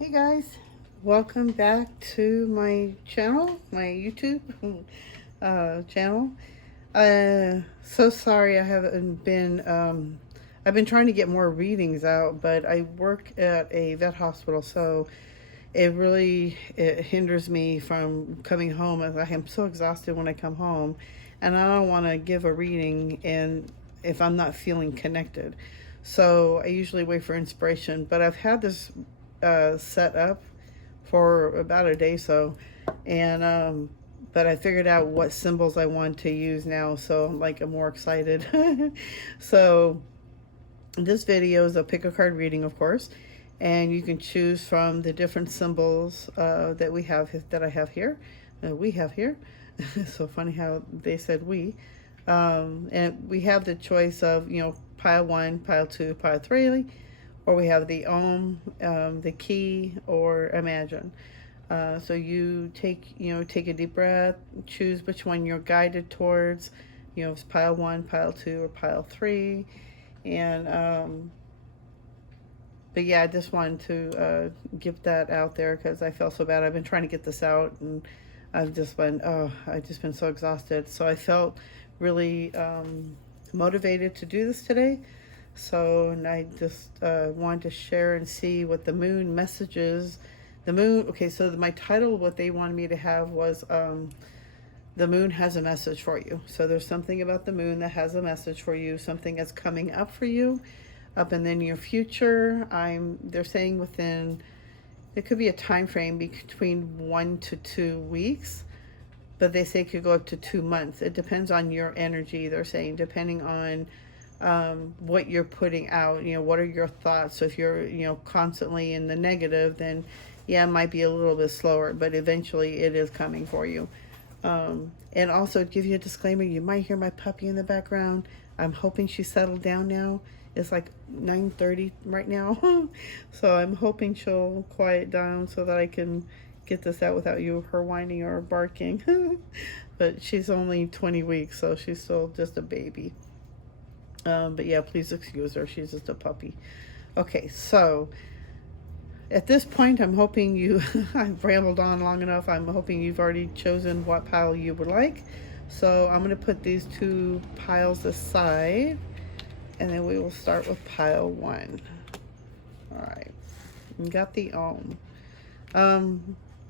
Hey guys, welcome back to my channel, my YouTube channel. So sorry I haven't been, I've been trying to get more readings out, but I work at a vet hospital, so it hinders me from coming home, as I am so exhausted when I come home, and I don't want to give a reading and if I'm not feeling connected. So I usually wait for inspiration, but I've had this set up for about a day so, and but I figured out what symbols I want to use now, so I'm more excited. So this video is a pick a card reading, of course, and you can choose from the different symbols that I have here, we have here. So funny how they said we. And we have the choice of, pile one, pile two, pile three, or we have the Om, the key, or imagine. So you take a deep breath, choose which one you're guided towards. It's pile one, pile two, or pile three. And but yeah, I just wanted to get that out there because I felt so bad. I've been trying to get this out, and I've just been so exhausted. So I felt really motivated to do this today. So, and I just wanted to share and see what the moon messages. The moon, okay, so my title, what they wanted me to have was the moon has a message for you. So there's something about the moon that has a message for you, something that's coming up for you, up in the near future. They're saying within, it could be a time frame between 1 to 2 weeks, but they say it could go up to 2 months. It depends on your energy, they're saying, depending on what you're putting out, what are your thoughts. So if you're, constantly in the negative, then yeah, it might be a little bit slower, but eventually it is coming for you. And also to give you a disclaimer, you might hear my puppy in the background. I'm hoping she's settled down now. It's like 9:30 right now. So I'm hoping she'll quiet down so that I can get this out without her whining or barking. But she's only 20 weeks, so she's still just a baby. But yeah, please excuse her. She's just a puppy. Okay, so at this point, I'm hoping I've rambled on long enough. I'm hoping you've already chosen what pile you would like. So I'm going to put these two piles aside, and then we will start with pile one. All right, we got the Om.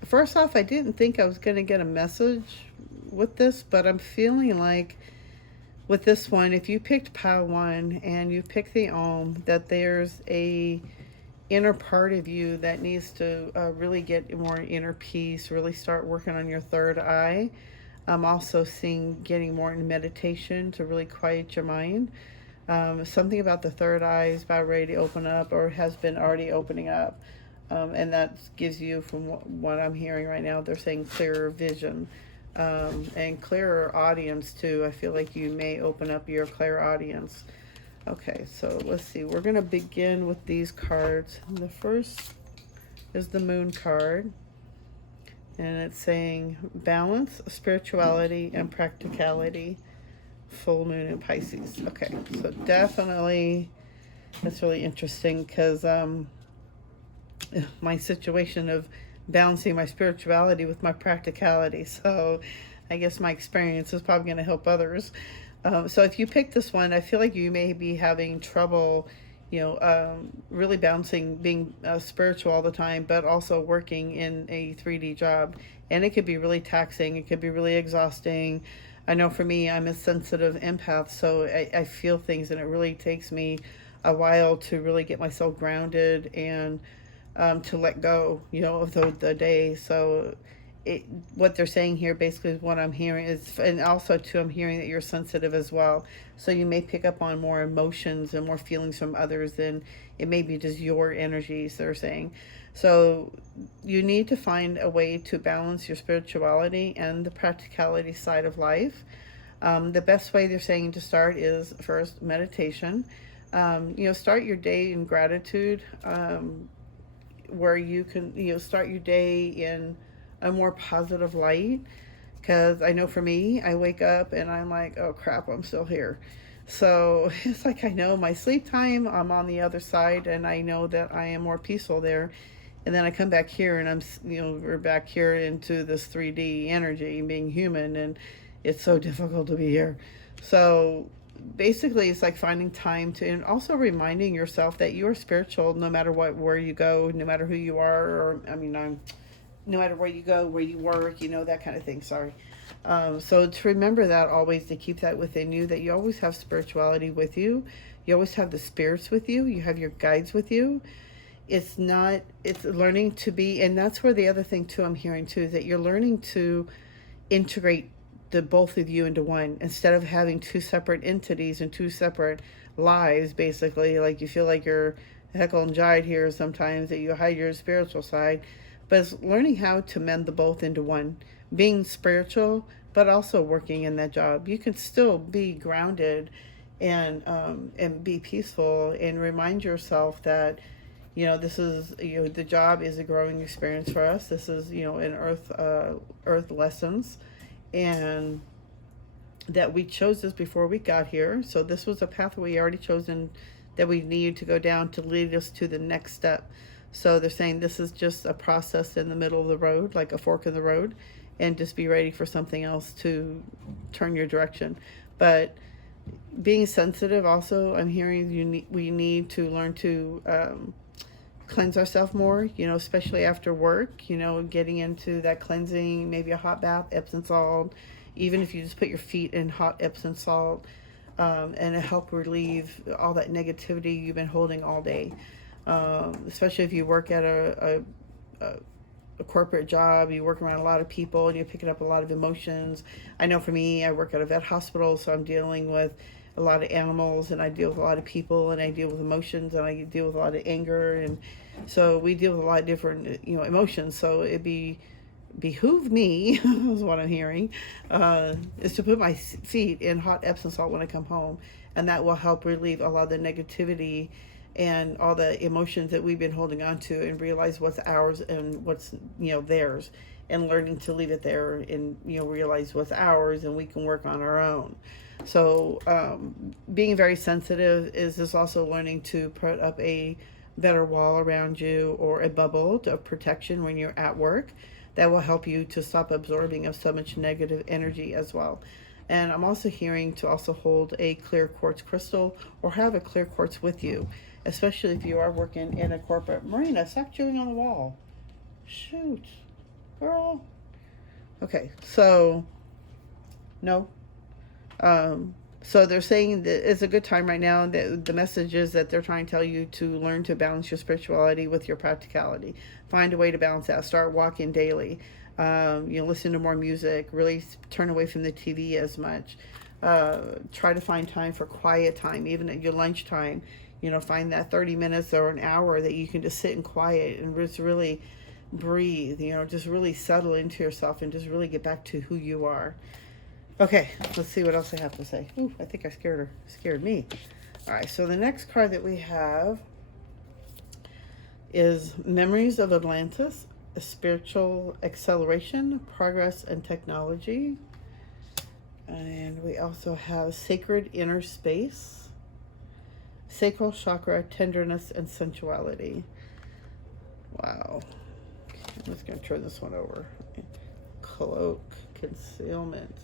First off, I didn't think I was going to get a message with this, but I'm feeling like with this one, if you picked pile one and you picked the Om, that there's a inner part of you that needs to really get more inner peace, really start working on your third eye. I'm also seeing getting more in meditation to really quiet your mind. Something about the third eye is about ready to open up, or has been already opening up. And that gives you, from what I'm hearing right now, they're saying clearer vision. And clearer audience too. I feel like you may open up your clear audience. Okay, so let's see. We're going to begin with these cards. The first is the Moon card, and it's saying balance, spirituality, and practicality. Full moon in Pisces. Okay, so definitely that's really interesting because my situation of balancing my spirituality with my practicality. So I guess my experience is probably going to help others. So if you pick this one, I feel like you may be having trouble, really balancing being spiritual all the time, but also working in a 3D job. And it could be really taxing. It could be really exhausting. I know for me, I'm a sensitive empath, so I feel things, and it really takes me a while to really get myself grounded and to let go, of the day. So what they're saying here basically is what I'm hearing is, and also too, I'm hearing that you're sensitive as well. So you may pick up on more emotions and more feelings from others than it may be just your energies, they're saying. So you need to find a way to balance your spirituality and the practicality side of life. The best way they're saying to start is first meditation. Start your day in gratitude, where you can, start your day in a more positive light. Because I know for me, I wake up and I'm like, oh crap, I'm still here. So it's like, I know my sleep time, I'm on the other side, and I know that I am more peaceful there. and then I come back here, and we're back here into this 3D energy, being human, and it's so difficult to be here. So basically, it's like finding time to, and also reminding yourself that you are spiritual no matter where you go, no matter who you are, or no matter where you go, where you work, that kind of thing. Sorry. So to remember that always, to keep that within you, that you always have spirituality with you. You always have the spirits with you. You have your guides with you. It's learning to be, and that's where the other thing too I'm hearing too, is that you're learning to integrate the both of you into one, instead of having two separate entities and two separate lives, basically. Like, you feel like you're Heckle and Jide here sometimes, that you hide your spiritual side. But it's learning how to mend the both into one, being spiritual but also working in that job. You can still be grounded and be peaceful, and remind yourself that this is, the job is a growing experience for us. This is, an earth lessons, and that we chose this before we got here. So this was a path we already chosen, that we needed to go down to lead us to the next step. So they're saying this is just a process in the middle of the road, like a fork in the road, and just be ready for something else to turn your direction. But being sensitive also, I'm hearing we need to learn to cleanse ourselves more, especially after work, getting into that cleansing, maybe a hot bath, Epsom salt, even if you just put your feet in hot Epsom salt, and it help relieve all that negativity you've been holding all day. Especially if you work at a corporate job, you work around a lot of people, and you're picking up a lot of emotions. I know for me, I work at a vet hospital, so I'm dealing with a lot of animals, and I deal with a lot of people, and I deal with emotions, and I deal with a lot of anger, and so we deal with a lot of different emotions. So behoove me is what I'm hearing, is to put my feet in hot Epsom salt when I come home, and that will help relieve a lot of the negativity and all the emotions that we've been holding on to, and realize what's ours and what's theirs, and learning to leave it there, and realize what's ours, and we can work on our own. So being very sensitive is just also learning to put up a better wall around you, or a bubble of protection when you're at work. That will help you to stop absorbing of so much negative energy as well. And I'm also hearing to also hold a clear quartz crystal, or have a clear quartz with you, especially if you are working in a corporate. Marina, stop chewing on the wall. Shoot, girl. Okay, so no. So they're saying that it's a good time right now. That the message is that they're trying to tell you to learn to balance your spirituality with your practicality. Find a way to balance that. Start walking daily. Listen to more music. Really turn away from the TV as much. Try to find time for quiet time, even at your lunchtime. Find that 30 minutes or an hour that you can just sit in quiet and just really breathe. Just really settle into yourself, and just really get back to who you are. Okay, let's see what else I have to say. Ooh, I think I scared me. All right, so the next card that we have is Memories of Atlantis, a Spiritual Acceleration, Progress and Technology. And we also have Sacred Inner Space, Sacral Chakra, Tenderness and Sensuality. Wow. Okay, I'm just going to turn this one over. Cloak, Concealment.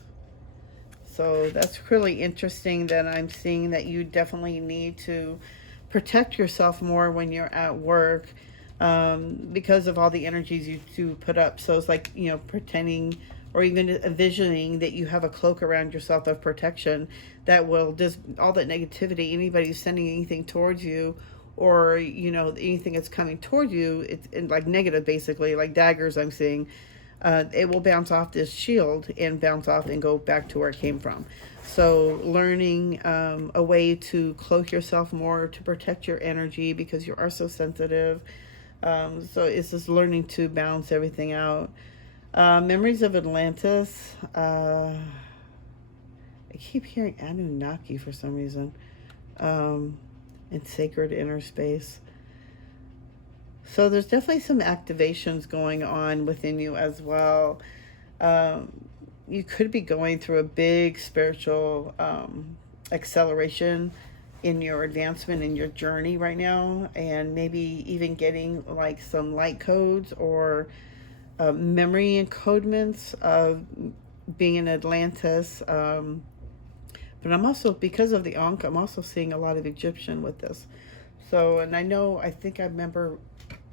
So that's really interesting, that I'm seeing that you definitely need to protect yourself more when you're at work, because of all the energies you do put up. So it's like, pretending, or even envisioning that you have a cloak around yourself of protection that will just, all that negativity, anybody who's sending anything towards you, or, anything that's coming toward you, it's like negative, basically, like daggers I'm seeing. It will bounce off this shield and bounce off and go back to where it came from. So learning a way to cloak yourself more to protect your energy, because you are so sensitive. So it's just learning to balance everything out. Memories of Atlantis. I keep hearing Anunnaki for some reason. And Sacred Inner Space. So there's definitely some activations going on within you as well. You could be going through a big spiritual acceleration in your advancement in your journey right now, and maybe even getting like some light codes or memory encodements of being in Atlantis. But I'm also, because of the Ankh, I'm also seeing a lot of Egyptian with this. So, and I think I remember,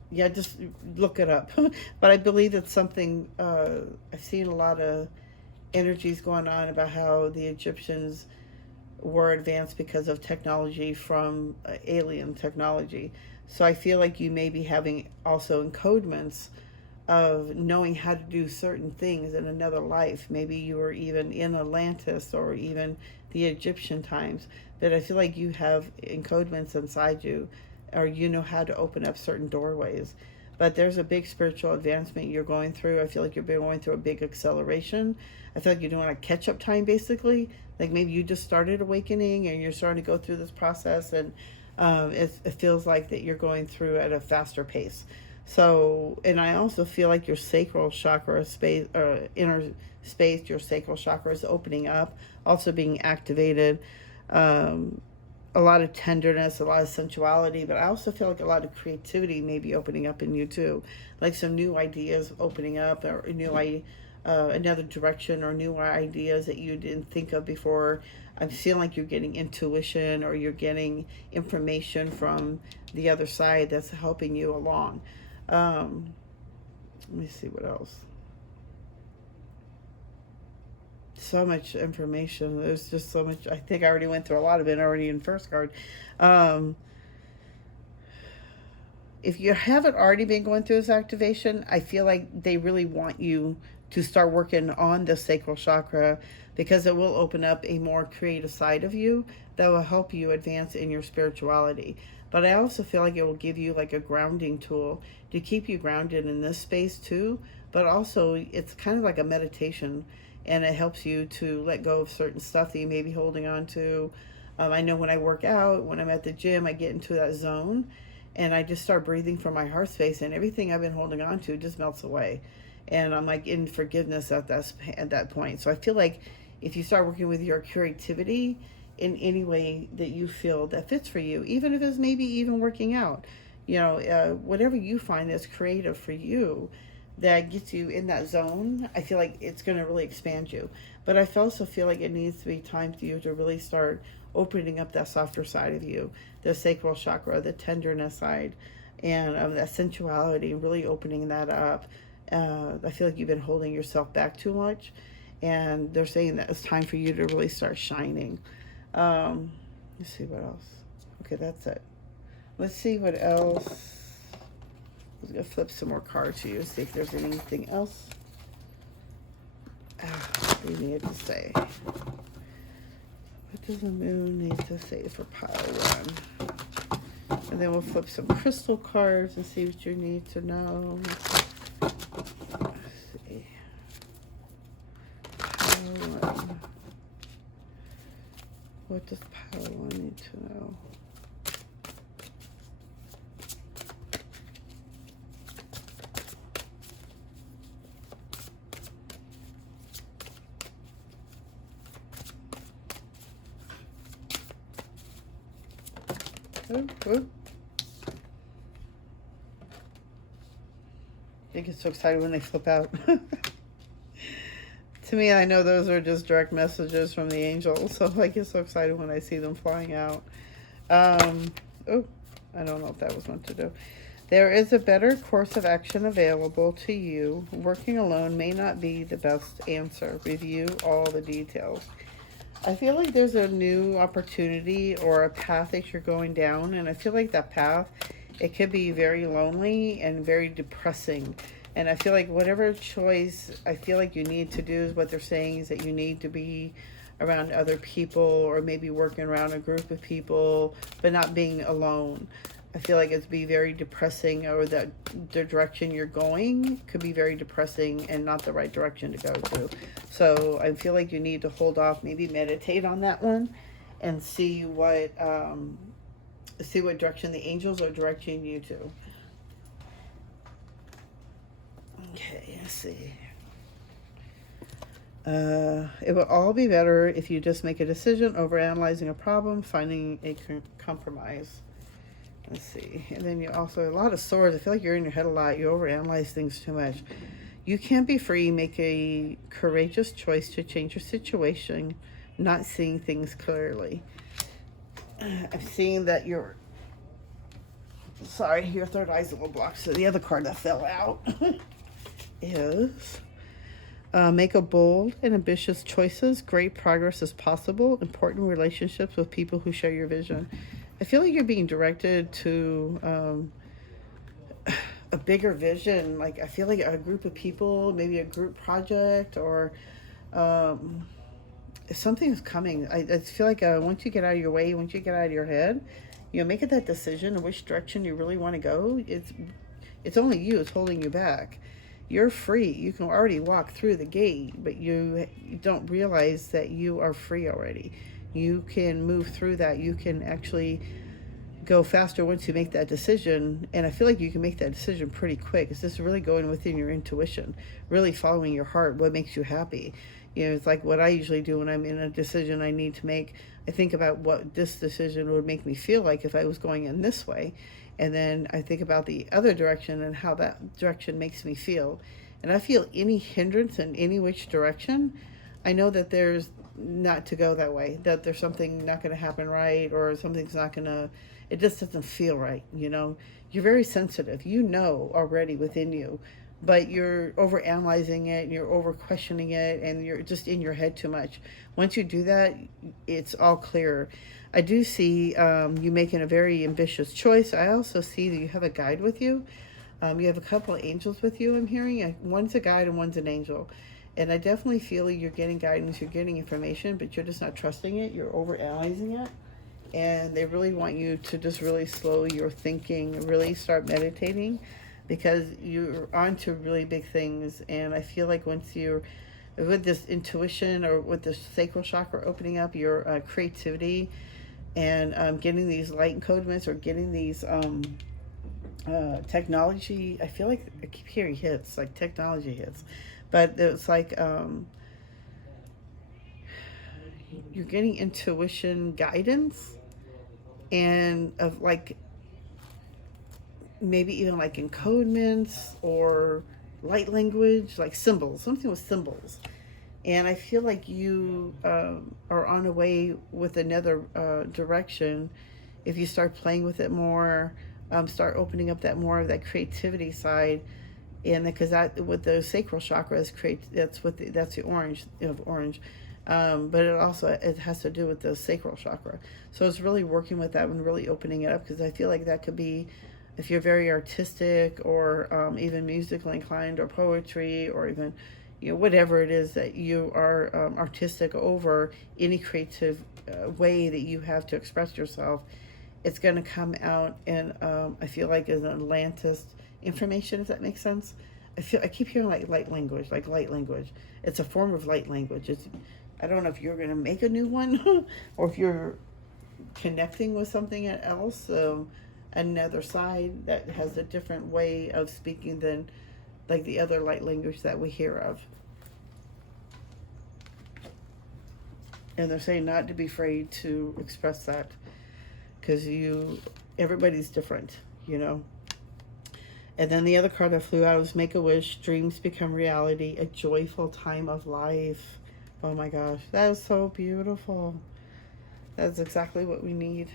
yeah, just look it up. But I believe it's something, I've seen a lot of energies going on about how the Egyptians were advanced because of technology from alien technology. So I feel like you may be having also encodements of knowing how to do certain things in another life. Maybe you were even in Atlantis or even the Egyptian times. But I feel like you have encodements inside you, or you know how to open up certain doorways. But there's a big spiritual advancement you're going through. I feel like you're going through a big acceleration. I feel like you're doing a catch-up time, basically. Like maybe you just started awakening and you're starting to go through this process, and it feels like that you're going through at a faster pace. So, and I also feel like your sacral chakra space, or inner space, your sacral chakra is opening up, also being activated. A lot of tenderness, a lot of sensuality, but I also feel like a lot of creativity may be opening up in you too. Like some new ideas opening up, or another direction, or new ideas that you didn't think of before. I'm feeling like you're getting intuition, or you're getting information from the other side that's helping you along. Let me see what else. So much information. There's just so much. I think I already went through a lot of it already in first card. If you haven't already been going through this activation, I feel like they really want you to start working on the sacral chakra, because it will open up a more creative side of you that will help you advance in your spirituality. But I also feel like it will give you like a grounding tool to keep you grounded in this space too. But also it's kind of like a meditation, and it helps you to let go of certain stuff that you may be holding on to. I know when I work out, when I'm at the gym, I get into that zone and I just start breathing from my heart space, and everything I've been holding on to just melts away. And I'm like in forgiveness at that point. So I feel like if you start working with your creativity in any way that you feel that fits for you, even if it's maybe even working out, whatever you find that's creative for you, that gets you in that zone, I feel like it's going to really expand you. But I also feel like it needs to be time for you to really start opening up that softer side of you, the sacral chakra, the tenderness side, and that sensuality, really opening that up. I feel like you've been holding yourself back too much, and they're saying that it's time for you to really start shining. Let's see what else. Okay, that's it. Let's see what else. I was going to flip some more cards to you, see if there's anything else we need to say. What does the moon need to say for pile one? And then we'll flip some crystal cards and see what you need to know. Let's see. Pile one. What does pile one need to know? I get so excited when they flip out. To me, I know those are just direct messages from the angels, so I get so excited when I see them flying out. I don't know if that was meant to do. There is a better course of action available to you. Working alone may not be the best answer. Review all the details. I feel like there's a new opportunity or a path that you're going down, and I feel like that path, it could be very lonely and very depressing. And I feel like whatever choice I feel like you need to do, is what they're saying is that you need to be around other people, or maybe working around a group of people, but not being alone. I feel like it'd be very depressing, or that the direction you're going could be very depressing and not the right direction to go to. So I feel like you need to hold off, maybe meditate on that one, and see what direction the angels are directing you to. Okay, let's see. It will all be better if you just make a decision over analyzing a problem, finding a compromise. Let's see. And then you also, a lot of swords. I feel like you're in your head a lot. You overanalyze things too much. You can be free. Make a courageous choice to change your situation, not seeing things clearly. I'm seeing that your third eye's a little blocked. So the other card that fell out is make a bold and ambitious choices. Great progress is possible. Important relationships with people who share your vision. I feel like you're being directed to a bigger vision. Like, I feel like a group of people, maybe a group project, or something's coming. I feel like once you get out of your way, once you get out of your head, make it that decision of which direction you really want to go. It's only you. It's holding you back. You're free. You can already walk through the gate, but you don't realize that you are free already. You can move through that. You can actually go faster once you make that decision. And I feel like you can make that decision pretty quick. It's just really going within your intuition, really following your heart, what makes you happy. It's like what I usually do when I'm in a decision I need to make. I think about what this decision would make me feel like if I was going in this way. And then I think about the other direction and how that direction makes me feel. And I feel any hindrance in any which direction, I know that there's not to go that way, that there's something not going to happen right, or something's not going to, it just doesn't feel right. You're very sensitive, already within you, but you're over analyzing it, and you're over questioning it, and you're just in your head too much. Once you do that, it's all clear. I do see you making a very ambitious choice. I also see that you have a guide with you. You have a couple of angels with you, I'm hearing. One's a guide and one's an angel. And I definitely feel you're getting guidance, you're getting information, but you're just not trusting it. You're over-analyzing it. And they really want you to just really slow your thinking, really start meditating, because you're onto really big things. And I feel like once you're with this intuition, or with the sacral chakra opening up, your creativity, and getting these light encodements, or getting these technology, I feel like I keep hearing hits, like technology hits. But it's like you're getting intuition guidance, and of like maybe even like encodements or light language, like symbols, something with symbols. And I feel like you are on a way with another direction if you start playing with it more, start opening up that more of that creativity side. And because that, with the sacral chakra is that's the orange but it has to do with the sacral chakra. So it's really working with that and really opening it up, because I feel like that could be, if you're very artistic, or even musically inclined, or poetry, or even whatever it is that you are artistic over, any creative way that you have to express yourself, it's going to come out. And I feel like as an Atlantis information, if that makes sense. I keep hearing like light language. It's a form of light language. I don't know if you're going to make a new one or if you're connecting with something else, another side that has a different way of speaking than like the other light language that we hear of. And they're saying not to be afraid to express that, because everybody's different. And then the other card that flew out was make a wish, dreams become reality, a joyful time of life. Oh my gosh, that is so beautiful. That's exactly what we need.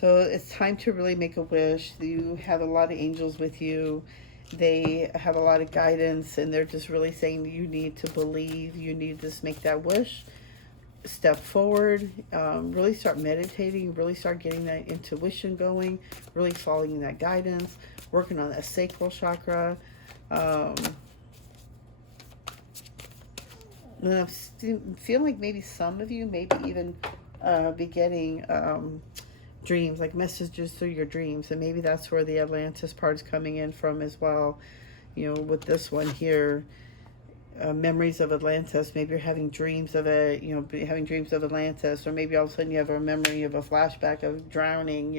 So it's time to really make a wish. You have a lot of angels with you. They have a lot of guidance, and they're just really saying you need to believe. You need to just make that wish. Step forward, really start meditating, really start getting that intuition going, really following that guidance, working on that sacral chakra. And I feel like maybe some of you maybe even be getting dreams, like messages through your dreams, and maybe that's where the Atlantis part's coming in from as well. With this one here, memories of Atlantis. Maybe you're having dreams of having dreams of Atlantis, or maybe all of a sudden you have a memory of a flashback of drowning,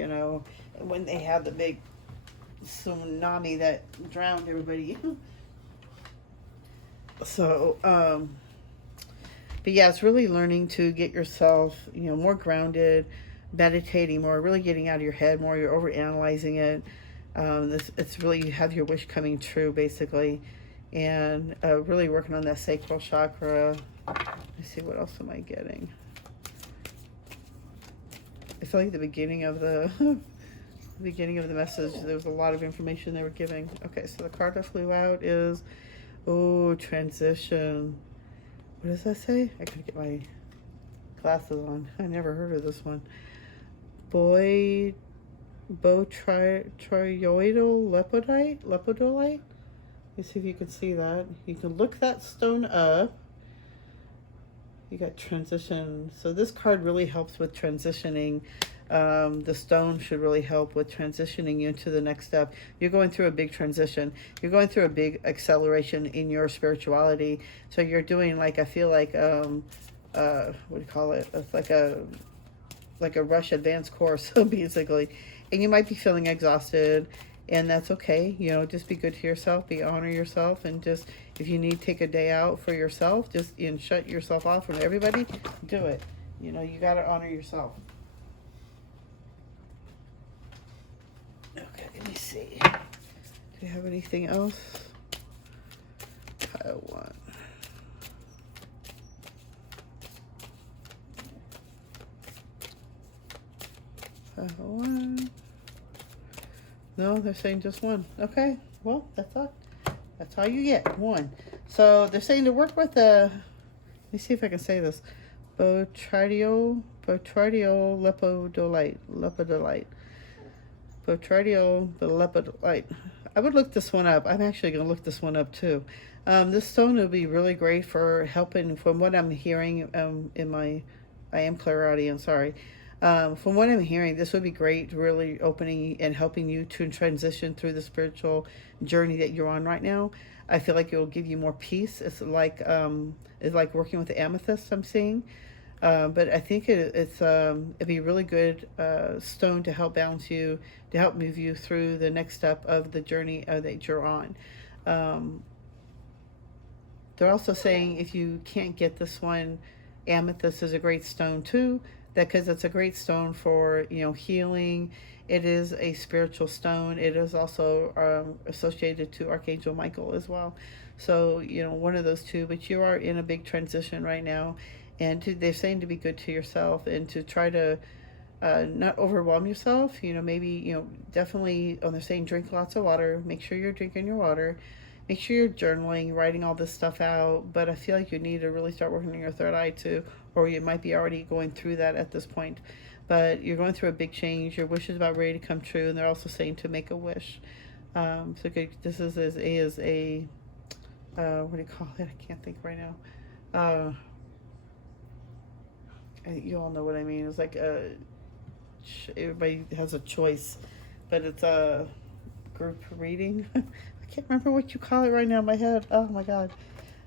when they had the big tsunami that drowned everybody. So But yeah, it's really learning to get yourself, more grounded, meditating more, really getting out of your head more. You're over analyzing it. It's really, you have your wish coming true, basically, and really working on that sacral chakra. Let's see, what else am I getting? I feel like the beginning of the beginning of the message, there was a lot of information they were giving. Okay, so the card that flew out is, oh, transition. What does that say? I gotta get my glasses on. I never heard of this one. Botryoidal lepidolite. Let me see if you can see that. You can look that stone up. You got transition. So this card really helps with transitioning. The stone should really help with transitioning you to the next step. You're going through a big transition. You're going through a big acceleration in your spirituality. So you're doing, like, I feel like, what do you call it? It's like a rush advanced course, basically. And you might be feeling exhausted, and that's okay. Just be good to yourself, honor yourself, and just, if you need to take a day out for yourself, just shut yourself off from everybody, do it. You got to honor yourself. Okay, let me see. Do you have anything else? Pile one. One. No, they're saying just one. Okay, well, that's all you get, one. So they're saying to work with let me see if I can say this, Botryoidal lepidolite. Lepidolite. I would look this one up. I'm actually going to look this one up too. This stone will be really great for helping, from what I'm hearing, I am clairaudient, sorry. From what I'm hearing, this would be great, really opening and helping you to transition through the spiritual journey that you're on right now. I feel like it will give you more peace. It's like working with the amethyst, I'm seeing. But I think it'd be a really good stone to help balance you, to help move you through the next step of the journey that you're on. They're also saying, if you can't get this one, amethyst is a great stone too, because it's a great stone for healing. It is a spiritual stone. It is also associated to Archangel Michael as well. So one of those two. But you are in a big transition right now, and they're saying to be good to yourself and to try to not overwhelm yourself. Maybe definitely. They're saying drink lots of water. Make sure you're drinking your water. Make sure you're journaling, writing all this stuff out. But I feel like you need to really start working on your third eye too, or you might be already going through that at this point. But you're going through a big change. Your wish is about ready to come true, and they're also saying to make a wish. So good. This is a what do you call it? I can't think right now. You all know what I mean. It's like everybody has a choice, but it's a group reading. I can't remember what you call it right now in my head. Oh my God.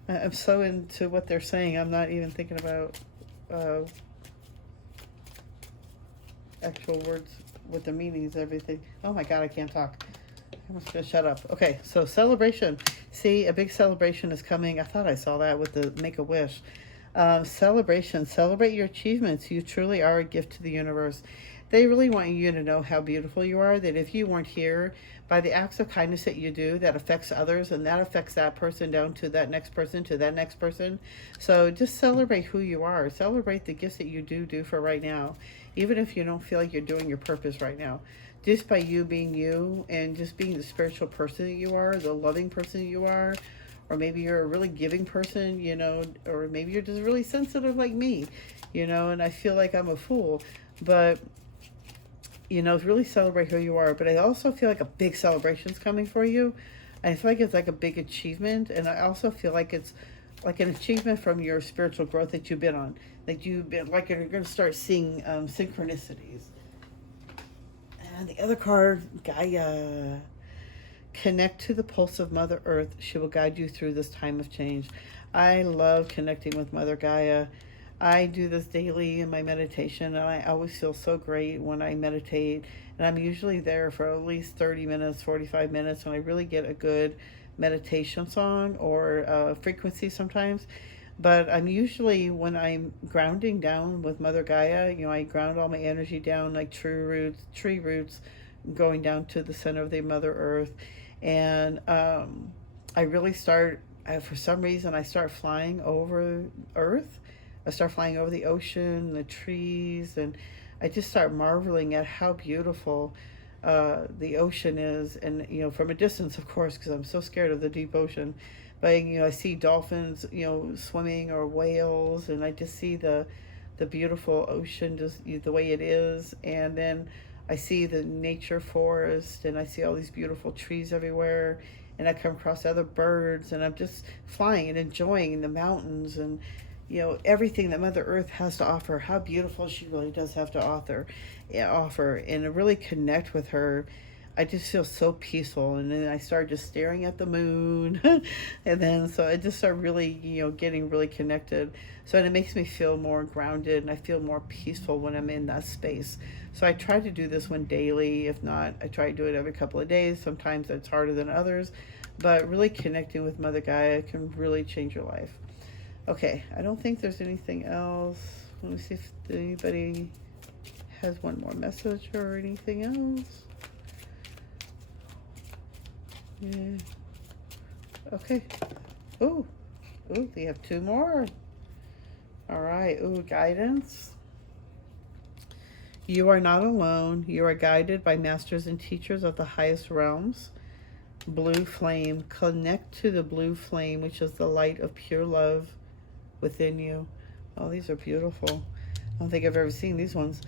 I'm so into what they're saying. I'm not even thinking about actual words with the meanings, everything. Oh my God, I can't talk. I'm just gonna shut up. Okay, so celebration. See, a big celebration is coming. I thought I saw that with the Make-A-Wish. Celebration. Celebrate your achievements. You truly are a gift to the universe. They really want you to know how beautiful you are, that if you weren't here, by the acts of kindness that you do, that affects others, and that affects that person down to that next person, to that next person. So just celebrate who you are. Celebrate the gifts that you do for right now, even if you don't feel like you're doing your purpose right now. Just by you being you, and just being the spiritual person that you are, the loving person you are, or maybe you're a really giving person, or maybe you're just really sensitive like me, and I feel like I'm a fool. But really celebrate who you are. But I also feel like a big celebration's coming for you. I feel like it's like a big achievement. And I also feel like it's like an achievement from your spiritual growth that you've been on. Like you're going to start seeing synchronicities. And the other card, Gaia. Connect to the pulse of Mother Earth. She will guide you through this time of change. I love connecting with Mother Gaia. I do this daily in my meditation, and I always feel so great when I meditate. And I'm usually there for at least 30 minutes, 45 minutes, and I really get a good meditation song or frequency sometimes. But I'm usually, when I'm grounding down with Mother Gaia, I ground all my energy down like tree roots, going down to the center of the Mother Earth. And I really start, for some reason, I start flying over Earth. I start flying over the ocean, the trees, and I just start marveling at how beautiful the ocean is. And, from a distance, of course, because I'm so scared of the deep ocean. But, I see dolphins, swimming, or whales, and I just see the beautiful ocean, just the way it is. And then I see the nature forest, and I see all these beautiful trees everywhere, and I come across other birds, and I'm just flying and enjoying the mountains, and everything that Mother Earth has to offer. How beautiful she really does have to offer, and to really connect with her. I just feel so peaceful, and then I start just staring at the moon, and then so I just start really, getting really connected. So it makes me feel more grounded, and I feel more peaceful when I'm in that space. So I try to do this one daily. If not, I try to do it every couple of days. Sometimes it's harder than others, but really connecting with Mother Gaia can really change your life. Okay, I don't think there's anything else. Let me see if anybody has one more message or anything else. Yeah. Okay. Oh, we have two more. All right. Guidance. You are not alone. You are guided by masters and teachers of the highest realms. Blue flame. Connect to the blue flame, which is the light of pure love within you. Oh, these are beautiful. I don't think I've ever seen these ones.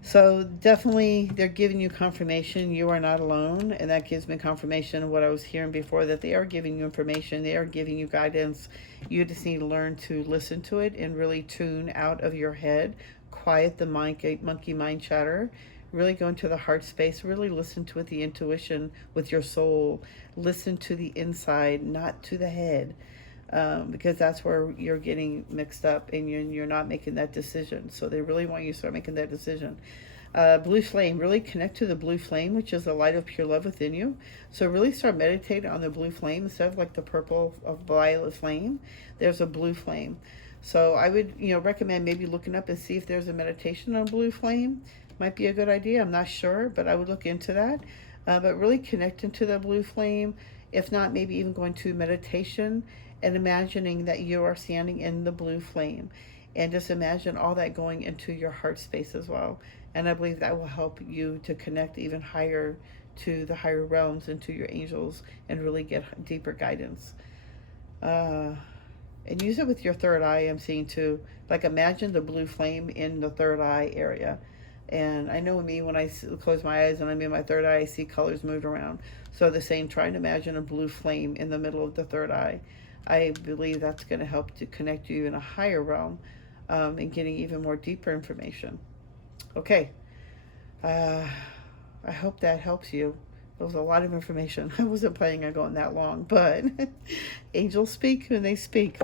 So definitely they're giving you confirmation you are not alone, and that gives me confirmation of what I was hearing before, that they are giving you information, they are giving you guidance. You just need to learn to listen to it and really tune out of your head, quiet the monkey mind chatter, really go into the heart space, really listen to it, the intuition with your soul, listen to the inside, not to the head. Because that's where you're getting mixed up, and you're not making that decision. So they really want you to start making that decision. Blue flame, really connect to the blue flame, which is the light of pure love within you. So really start meditating on the blue flame instead of like the purple of violet flame. There's a blue flame. So I would recommend maybe looking up and see if there's a meditation on blue flame. Might be a good idea. I'm not sure, but I would look into that. But really connecting to the blue flame. If not, maybe even going to meditation and imagining that you are standing in the blue flame, and just imagine all that going into your heart space as well. And I believe that will help you to connect even higher to the higher realms and to your angels, and really get deeper guidance. And use it with your third eye. I'm seeing too, like imagine the blue flame in the third eye area. And I know me, when I close my eyes and I'm in my third eye, I see colors move around. So the same, trying to imagine a blue flame in the middle of the third eye. I believe that's going to help to connect you in a higher realm, and getting even more deeper information. Okay. I hope that helps you. It was a lot of information. I wasn't planning on going that long, but angels speak when they speak.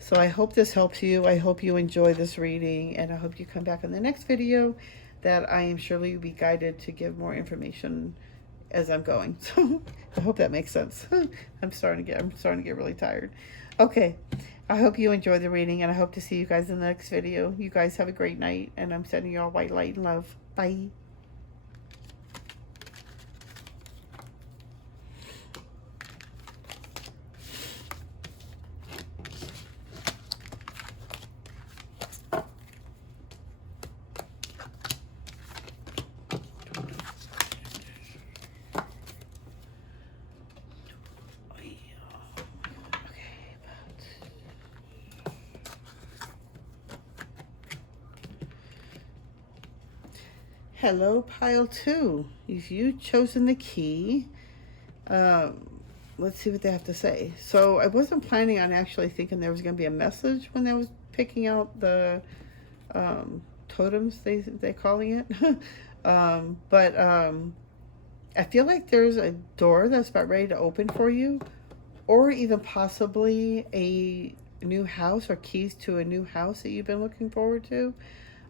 So I hope this helps you. I hope you enjoy this reading, and I hope you come back in the next video, that I am surely will be guided to give more information as I'm going. So I hope that makes sense. I'm starting to get really tired. Okay. I hope you enjoy the reading, and I hope to see you guys in the next video. You guys have a great night, and I'm sending you all white light and love. Bye. Hello, pile 2. If you've chosen the key, let's see what they have to say. So I wasn't planning on actually thinking there was going to be a message when I was picking out the totems, they calling it. But I feel like there's a door that's about ready to open for you, or even possibly a new house, or keys to a new house that you've been looking forward to.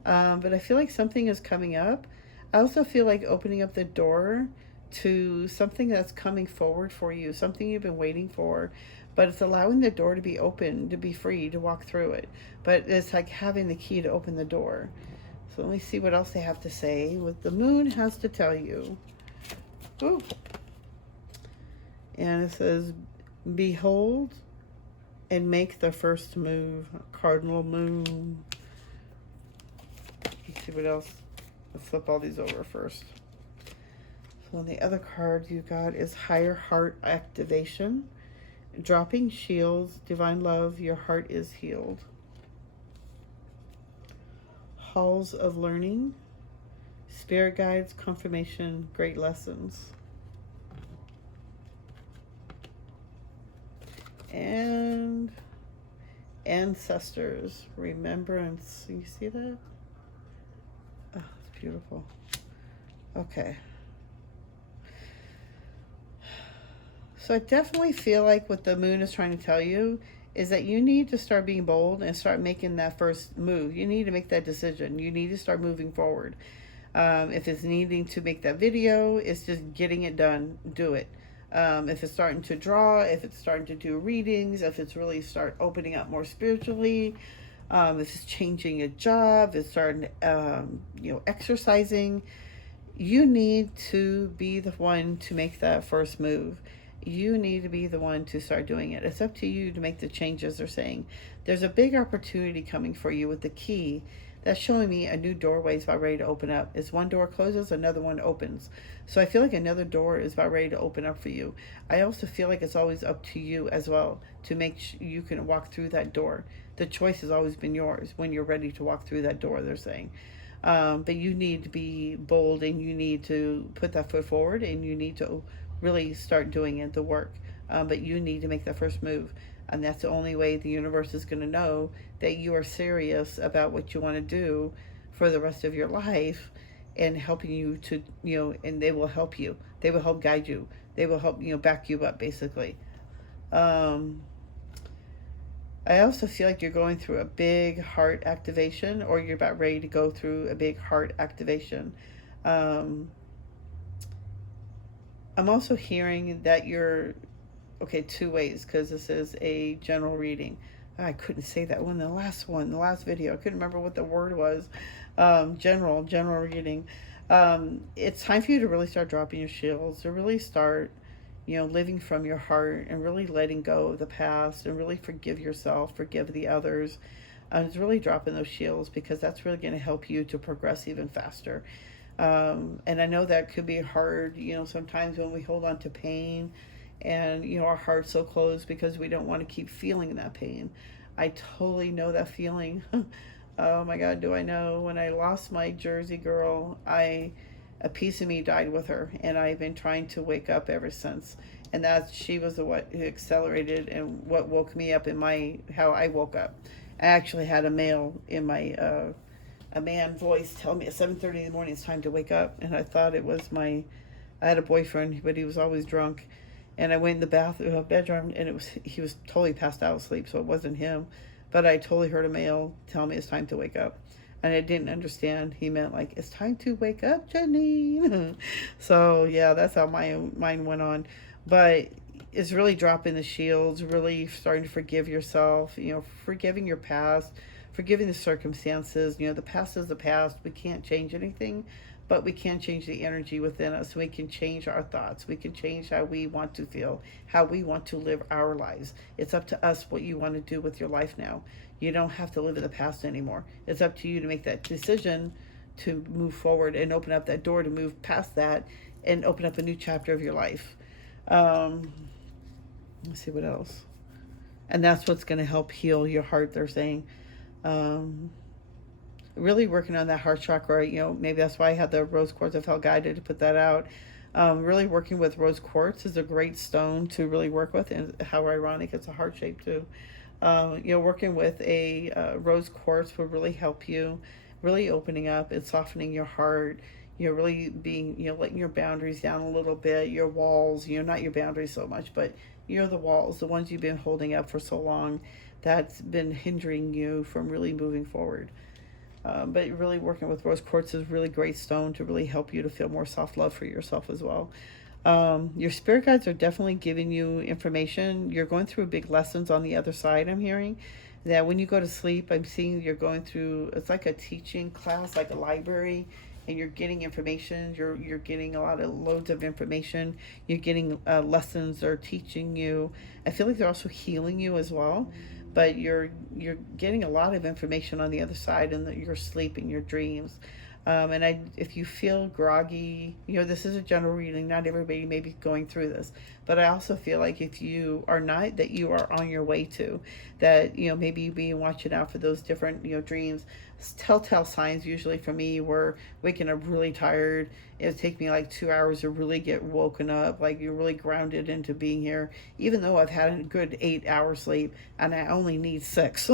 But I feel like something is coming up. I also feel like opening up the door to something that's coming forward for you, something you've been waiting for. but it's allowing the door to be open, to be free, to walk through it. But it's like having the key to open the door. So let me see what else they have to say. What the moon has to tell you. Ooh. And it says, behold and make the first move. Cardinal moon. Let's see what else. Let's flip all these over first. So the other card you got is higher heart activation. Dropping shields, divine love, your heart is healed. Halls of learning, spirit guides, confirmation, great lessons. And ancestors, remembrance. You see that? Oh, it's beautiful. Okay. So I definitely feel like what the moon is trying to tell you is that you need to start being bold and start making that first move. You need to make that decision. You need to start moving forward. If it's needing to make that video, it's just getting it done. Do it. If it's starting to draw, if it's starting to do readings, if it's really start opening up more spiritually, if it's changing a job, if it's starting, exercising, you need to be the one to make that first move. You need to be the one to start doing it. It's up to you to make the changes they're saying. There's a big opportunity coming for you with the key. That's showing me a new doorway is about ready to open up. As one door closes, another one opens. So I feel like another door is about ready to open up for you. I also feel like it's always up to you as well to make sure you can walk through that door. The choice has always been yours when you're ready to walk through that door, they're saying. But you need to be bold and you need to put that foot forward and you need to really start doing it, the work. But you need to make that first move. And that's the only way the universe is going to know that you are serious about what you want to do for the rest of your life and helping you to, and they will help you. They will help guide you. They will help, back you up, basically. I also feel like you're going through a big heart activation or you're about ready to go through a big heart activation. I'm also hearing that you're, two ways, because this is a general reading. I couldn't say that one, the last video. I couldn't remember what the word was. General reading. It's time for you to really start dropping your shields, to really start, living from your heart and really letting go of the past and really forgive yourself, forgive the others. It's really dropping those shields because that's really going to help you to progress even faster. And I know that could be hard, sometimes when we hold on to pain and, our heart's so closed because we don't want to keep feeling that pain. I totally know that feeling. Oh my God, do I know? When I lost my Jersey girl, a piece of me died with her, and I've been trying to wake up ever since. And she was what accelerated and what woke me up in how I woke up. I actually had a male in my, a man voice tell me at 7:30 in the morning it's time to wake up, and I thought it was I had a boyfriend, but he was always drunk, and I went in the bedroom, and he was totally passed out asleep, so it wasn't him, but I totally heard a male tell me it's time to wake up, and I didn't understand. He meant like, it's time to wake up, Janine. So yeah, that's how my mind went on. But it's really dropping the shields, really starting to forgive yourself, forgiving your past, forgiving the circumstances. The past is the past. We can't change anything, but we can change the energy within us. We can change our thoughts. We can change how we want to feel, how we want to live our lives. It's up to us what you want to do with your life now. You don't have to live in the past anymore. It's up to you to make that decision to move forward and open up that door to move past that and open up a new chapter of your life. Let's see what else. And that's what's going to help heal your heart, they're saying. Really working on that heart chakra, maybe that's why I had the rose quartz. I felt guided to put that out. Really working with rose quartz is a great stone to really work with, and how ironic, it's a heart shape too. Working with a rose quartz will really help you, really opening up and softening your heart, really being, letting your boundaries down a little bit, your walls, not your boundaries so much, but the walls, the ones you've been holding up for so long, that's been hindering you from really moving forward. But really working with rose quartz is a really great stone to really help you to feel more soft love for yourself as well. Your spirit guides are definitely giving you information. You're going through big lessons on the other side, I'm hearing. That when you go to sleep, I'm seeing you're going through, it's like a teaching class, like a library, and you're getting information. You're getting a lot of loads of information. You're getting lessons they're teaching you. I feel like they're also healing you as well. But you're getting a lot of information on the other side in your sleep and your dreams. If you feel groggy, this is a general reading. Not everybody may be going through this, but I also feel like if you are not, that you are on your way to, that maybe you be watching out for those different dreams. Telltale signs usually for me were waking up really tired. It would take me like 2 hours to really get woken up. Like you're really grounded into being here, even though I've had a good 8 hours sleep and I only need 6.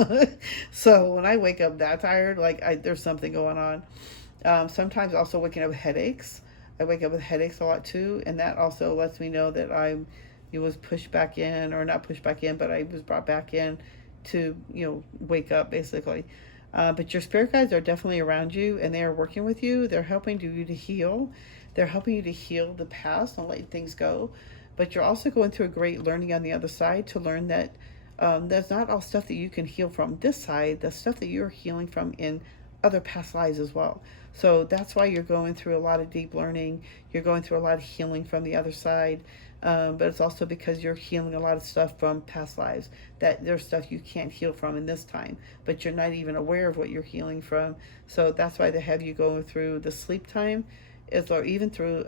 So when I wake up that tired, like there's something going on. Sometimes also waking up with headaches. I wake up with headaches a lot too, and that also lets me know that it was pushed back in, or not pushed back in, but I was brought back in to wake up basically. But your spirit guides are definitely around you, and they are working with you. They're helping you to heal. They're helping you to heal the past and let things go. But you're also going through a great learning on the other side to learn that there's not all stuff that you can heal from this side. The stuff that you're healing from in other past lives as well. So that's why you're going through a lot of deep learning. You're going through a lot of healing from the other side. But it's also because you're healing a lot of stuff from past lives, that there's stuff you can't heal from in this time, but you're not even aware of what you're healing from. So that's why they have you going through the sleep time, or even through,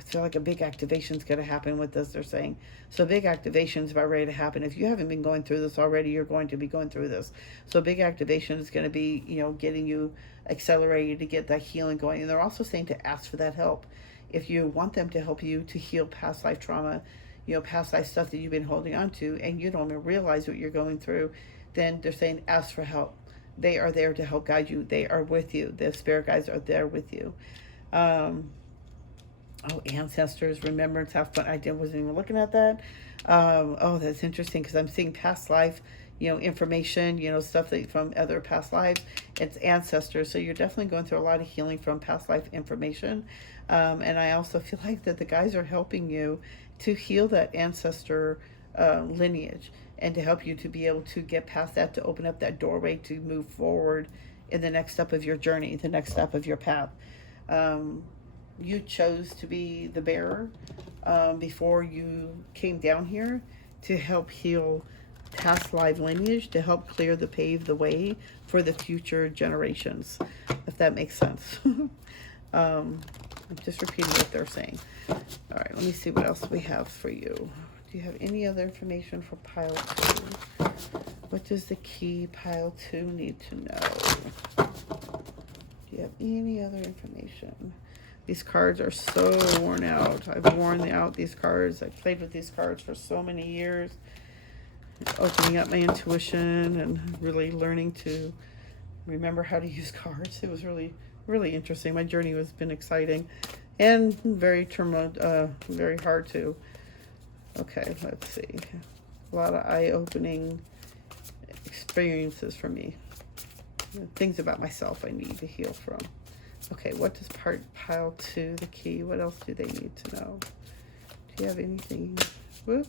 it's like a big activation is going to happen with this, they're saying. So big activation is about ready to happen. If you haven't been going through this already, you're going to be going through this. So big activation is going to be, getting you accelerated to get that healing going. And they're also saying to ask for that help. If you want them to help you to heal past life trauma, past life stuff that you've been holding on to, and you don't even realize what you're going through, then they're saying ask for help. They are there to help guide you. They are with you. The spirit guides are there with you. Ancestors, remembrance, have fun. I wasn't even looking at that. That's interesting because I'm seeing past life, information, stuff that from other past lives. It's ancestors. So you're definitely going through a lot of healing from past life information. And I also feel like that the guys are helping you to heal that ancestor lineage, and to help you to be able to get past that, to open up that doorway to move forward in the next step of your journey, the next step of your path. You chose to be the bearer before you came down here to help heal past life lineage, to help pave the way for the future generations, if that makes sense. I'm just repeating what they're saying. All right, let me see what else we have for you. Do you have any other information for pile 2? What does the key pile 2 need to know? Do you have any other information? These cards are so worn out. I've worn out these cards. I've played with these cards for so many years. Opening up my intuition and really learning to remember how to use cards. It was really, really interesting. My journey has been exciting and very very hard too. Okay, let's see. A lot of eye-opening experiences for me. Things about myself I need to heal from. Okay, what does pile 2, the key, what else do they need to know? Do you have anything? Whoop.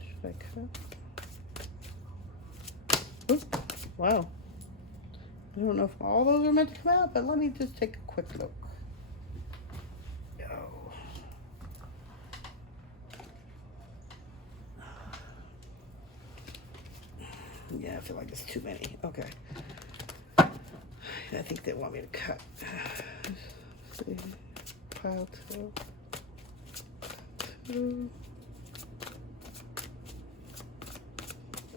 Should I cut? Oop. Wow. I don't know if all those are meant to come out, but let me just take a quick look. Yeah, I feel like it's too many. Okay. I think they want me to cut. Let's see. Pile 2.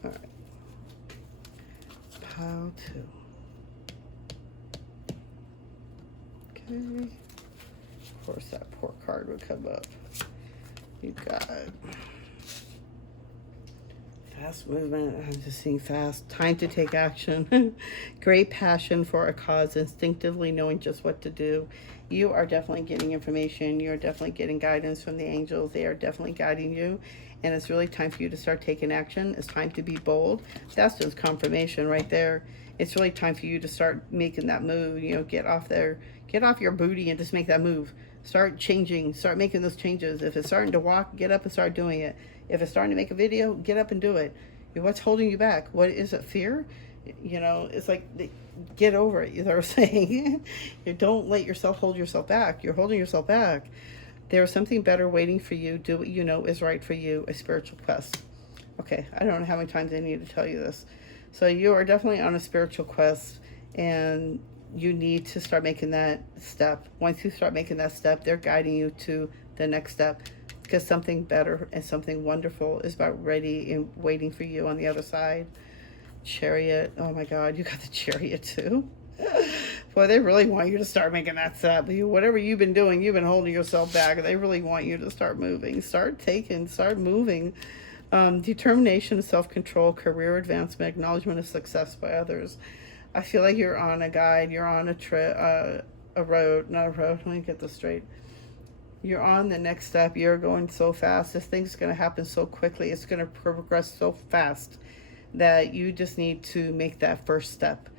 All right. Pile 2. Okay. Of course, that poor card would come up. You got fast movement. I'm just seeing fast. Time to take action. Great passion for a cause. Instinctively knowing just what to do. You are definitely getting information. You're definitely getting guidance from the angels. They are definitely guiding you. And it's really time for you to start taking action. It's time to be bold. That's just confirmation right there. it's really time for you to start making that move. You know, get off there, get off your booty and just make that move. Start changing, start making those changes. If it's starting to walk, get up and start doing it. If it's starting to make a video, get up and do it. What's holding you back? What is it? Fear? You know, it's like, get over it. You know what I'm saying? You don't let yourself hold yourself back. You're holding yourself back. There is something better waiting for you. Do what you know is right for you. A spiritual quest. Okay, I don't know how many times I need to tell you this. So you are definitely on a spiritual quest, and you need to start making that step. Once you start making that step, they're guiding you to the next step, because something better and something wonderful is about ready and waiting for you on the other side. Chariot. Oh my God, you got the Chariot too. Boy, they really want you to start making that step. Whatever you've been doing, you've been holding yourself back. They really want you to start moving. Start moving. Determination, self-control, career advancement, acknowledgement of success by others. I feel like you're on a guide. You're on a trip, a road, not a road. Let me get this straight. You're on the next step. You're going so fast. This thing's going to happen so quickly. It's going to progress so fast that you just need to make that first step.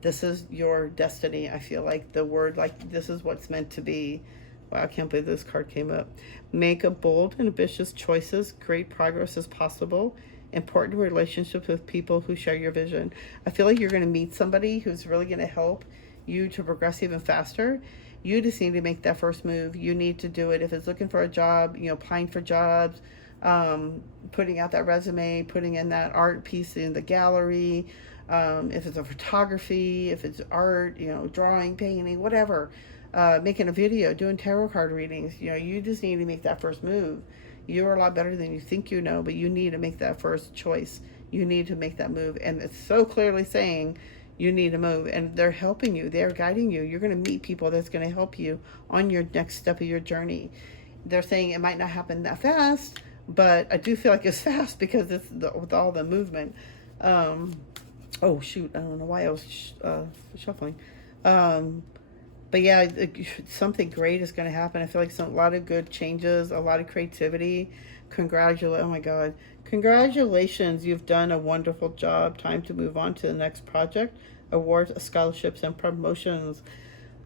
This is your destiny. I feel like the word, like, this is what's meant to be. Wow, I can't believe this card came up. Make a bold and ambitious choices. Great progress is possible. Important relationships with people who share your vision. I feel like you're going to meet somebody who's really going to help you to progress even faster. You just need to make that first move. You need to do it. If it's looking for a job, you know, applying for jobs, putting out that resume, putting in that art piece in the gallery, if it's a photography, if it's art, you know, drawing, painting, whatever, making a video, doing tarot card readings, you know, you just need to make that first move. You're a lot better than you think you know, but you need to make that first choice. You need to make that move. And it's so clearly saying you need to move, and they're helping you. They're guiding you. You're going to meet people that's going to help you on your next step of your journey. They're saying it might not happen that fast, but I do feel like it's fast because it's with all the movement. Oh shoot, I don't know why I was shuffling. But yeah, something great is going to happen. I feel like a lot of good changes, a lot of creativity. Oh my God. Congratulations, you've done a wonderful job. Time to move on to the next project. Awards, scholarships, and promotions.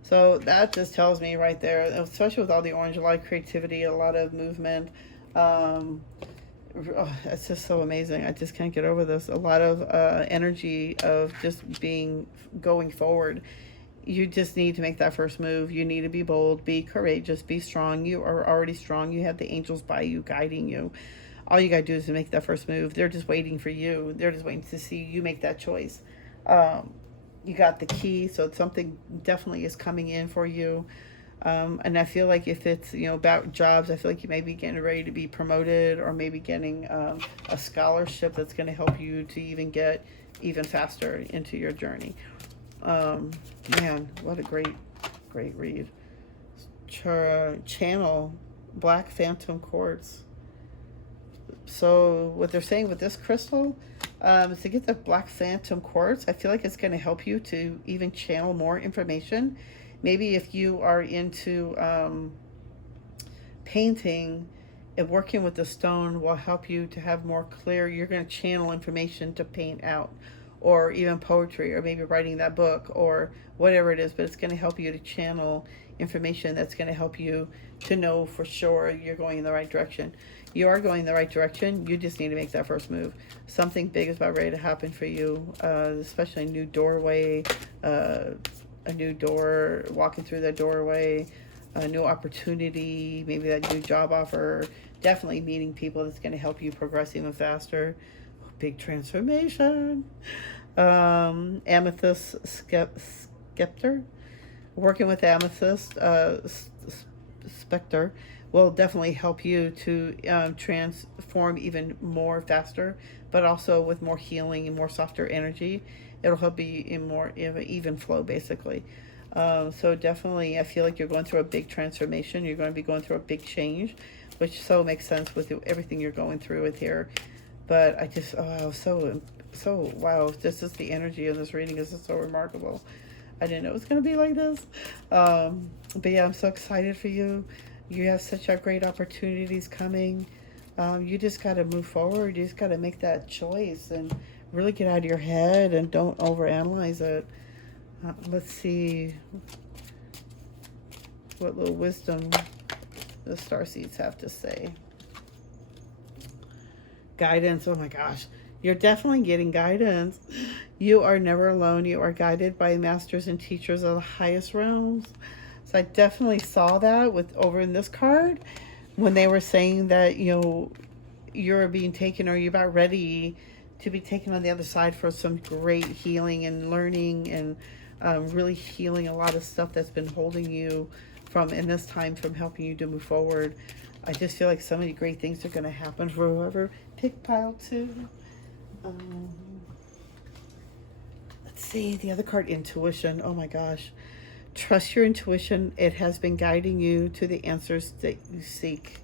So that just tells me right there, especially with all the orange, a lot of creativity, a lot of movement. It's just so amazing. I just can't get over this. A lot of energy of just going forward. You just need to make that first move. You need to be bold, be courageous, be strong. You are already strong. You have the angels by you, guiding you. All you got to do is to make that first move. They're just waiting for you. They're just waiting to see you make that choice. You got the key, so something definitely is coming in for you. And I feel like if it's, you know, about jobs, I feel like you may be getting ready to be promoted, or maybe getting a scholarship that's going to help you to even get even faster into your journey. Man, what a great read. Channel Black Phantom Quartz. So what they're saying with this crystal, is to get the Black Phantom Quartz, I feel like it's going to help you to even channel more information. Maybe if you are into painting, and working with the stone will help you to have more clear, you're going to channel information to paint out, or even poetry, or maybe writing that book, or whatever it is, but it's going to help you to channel information that's going to help you to know for sure you're going in the right direction. You are going in the right direction. You just need to make that first move. Something big is about ready to happen for you, especially a new doorway, a new door, walking through that doorway, a new opportunity, maybe that new job offer, definitely meeting people that's going to help you progress even faster. Big transformation. Amethyst Scepter. Working with Amethyst Spectre will definitely help you to transform even more faster, but also with more healing and more softer energy. It'll help you in more even flow, basically. So definitely, I feel like you're going through a big transformation. You're going to be going through a big change, which so makes sense with everything you're going through with here. But I just, so wow, this is the energy of this reading is just so remarkable. I didn't know it was going to be like this. But yeah, I'm so excited for you. You have such great opportunities coming. You just got to move forward. You just got to make that choice and really get out of your head and don't overanalyze it. Let's see what little wisdom the starseeds have to say. Guidance. Oh my gosh. You're definitely getting guidance. You are never alone. You are guided by masters and teachers of the highest realms. So I definitely saw that with over in this card when they were saying that, you're being taken, or you're about ready to be taken on the other side for some great healing and learning, and really healing a lot of stuff that's been holding you from in this time from helping you to move forward. I just feel like so many great things are going to happen for whoever picked pile 2. Let's see the other card, intuition. Oh my gosh. Trust your intuition. It has been guiding you to the answers that you seek.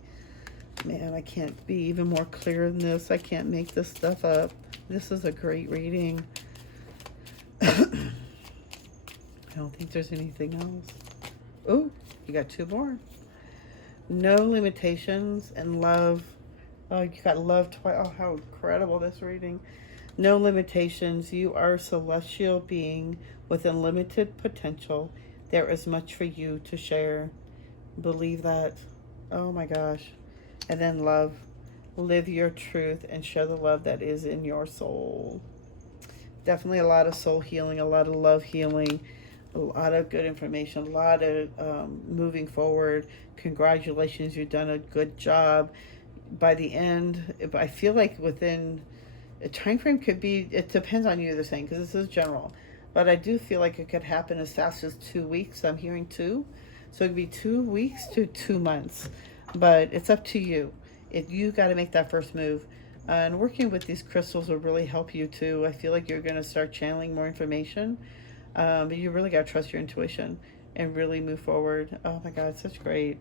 Man, I can't be even more clear than this. I can't make this stuff up. This is a great reading. I don't think there's anything else. Oh, you got 2 more. No limitations and love. Oh, you got love twice. Oh, how incredible this reading. No limitations. You are a celestial being with unlimited potential. There is much for you to share. Believe that. Oh my gosh. And then love. Live your truth and share the love that is in your soul. Definitely a lot of soul healing, a lot of love healing, a lot of good information, a lot of moving forward. Congratulations, you've done a good job. By the end, I feel like within a time frame could be, it depends on you, they're saying, because this is general. But I do feel like it could happen as fast as 2 weeks. I'm hearing 2. So it could be 2 weeks to 2 months. But it's up to you. You got to make that first move. And working with these crystals will really help you too. I feel like you're going to start channeling more information. But you really got to trust your intuition and really move forward. Oh my God, it's such great.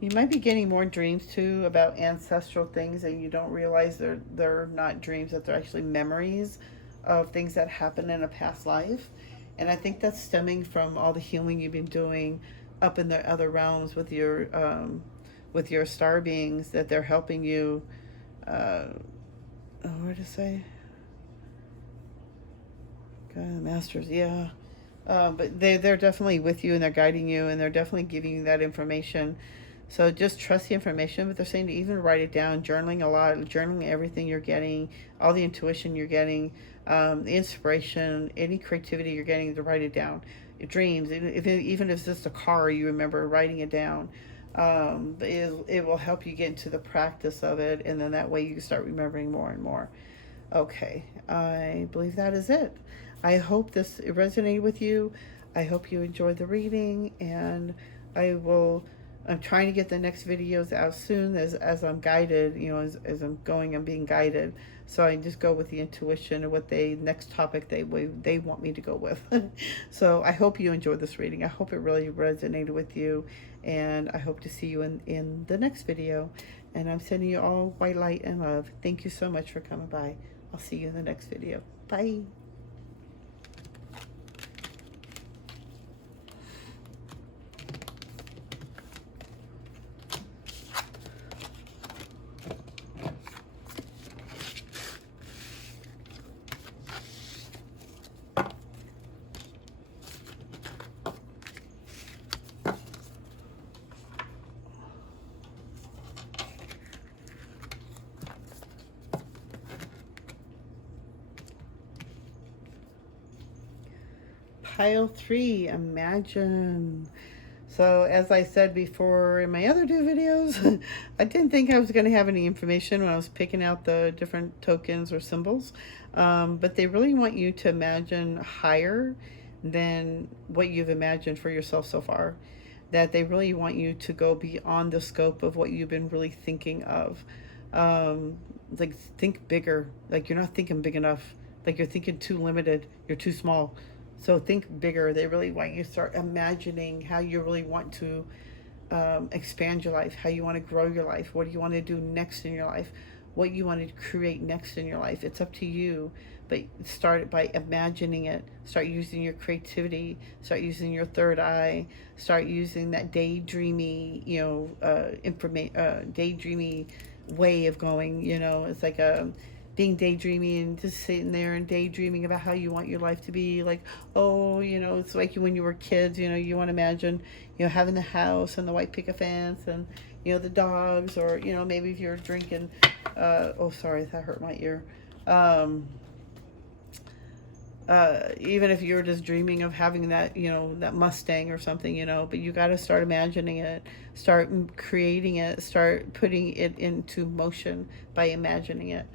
You might be getting more dreams too about ancestral things, and you don't realize they're not dreams, that they're actually memories of things that happened in a past life. And I think that's stemming from all the healing you've been doing up in the other realms with your star beings, that they're helping you. What to say? God, the masters, yeah. But they're definitely with you, and they're guiding you, and they're definitely giving you that information. So just trust the information, but they're saying to even write it down, journaling a lot, journaling everything you're getting, all the intuition you're getting, the inspiration, any creativity you're getting, to write it down. Your dreams, even if it's just a car, you remember writing it down. It will help you get into the practice of it, and then that way you can start remembering more and more. Okay, I believe that is it. I hope this resonated with you. I hope you enjoyed the reading, and I'm trying to get the next videos out soon as I'm guided, as I'm going, I'm being guided. So I just go with the intuition of what next topic they want me to go with. So I hope you enjoyed this reading. I hope it really resonated with you, and I hope to see you in the next video. And I'm sending you all white light and love. Thank you so much for coming by. I'll see you in the next video. Bye. Pile 3, imagine. So as I said before in my other 2 videos, I didn't think I was going to have any information when I was picking out the different tokens or symbols. But they really want you to imagine higher than what you've imagined for yourself so far. That they really want you to go beyond the scope of what you've been really thinking of. Like, think bigger. Like, you're not thinking big enough. Like, you're thinking too limited. You're too small. So think bigger. They really want you to start imagining how you really want to expand your life, how you want to grow your life, what do you want to do next in your life, what you want to create next in your life. It's up to you, but start by imagining it. Start using your creativity. Start using your third eye. Start using that daydreamy, daydreamy way of going, you know. It's like being daydreaming and just sitting there and daydreaming about how you want your life to be. Like, oh, you know, it's like when you were kids, you know, you want to imagine, you know, having the house and the white picket fence and, you know, the dogs, or, you know, maybe if you're drinking, oh, sorry, that hurt my ear. Um, Even if you're just dreaming of having that, you know, that Mustang or something, you know, but you got to start imagining it, start creating it, start putting it into motion by imagining it.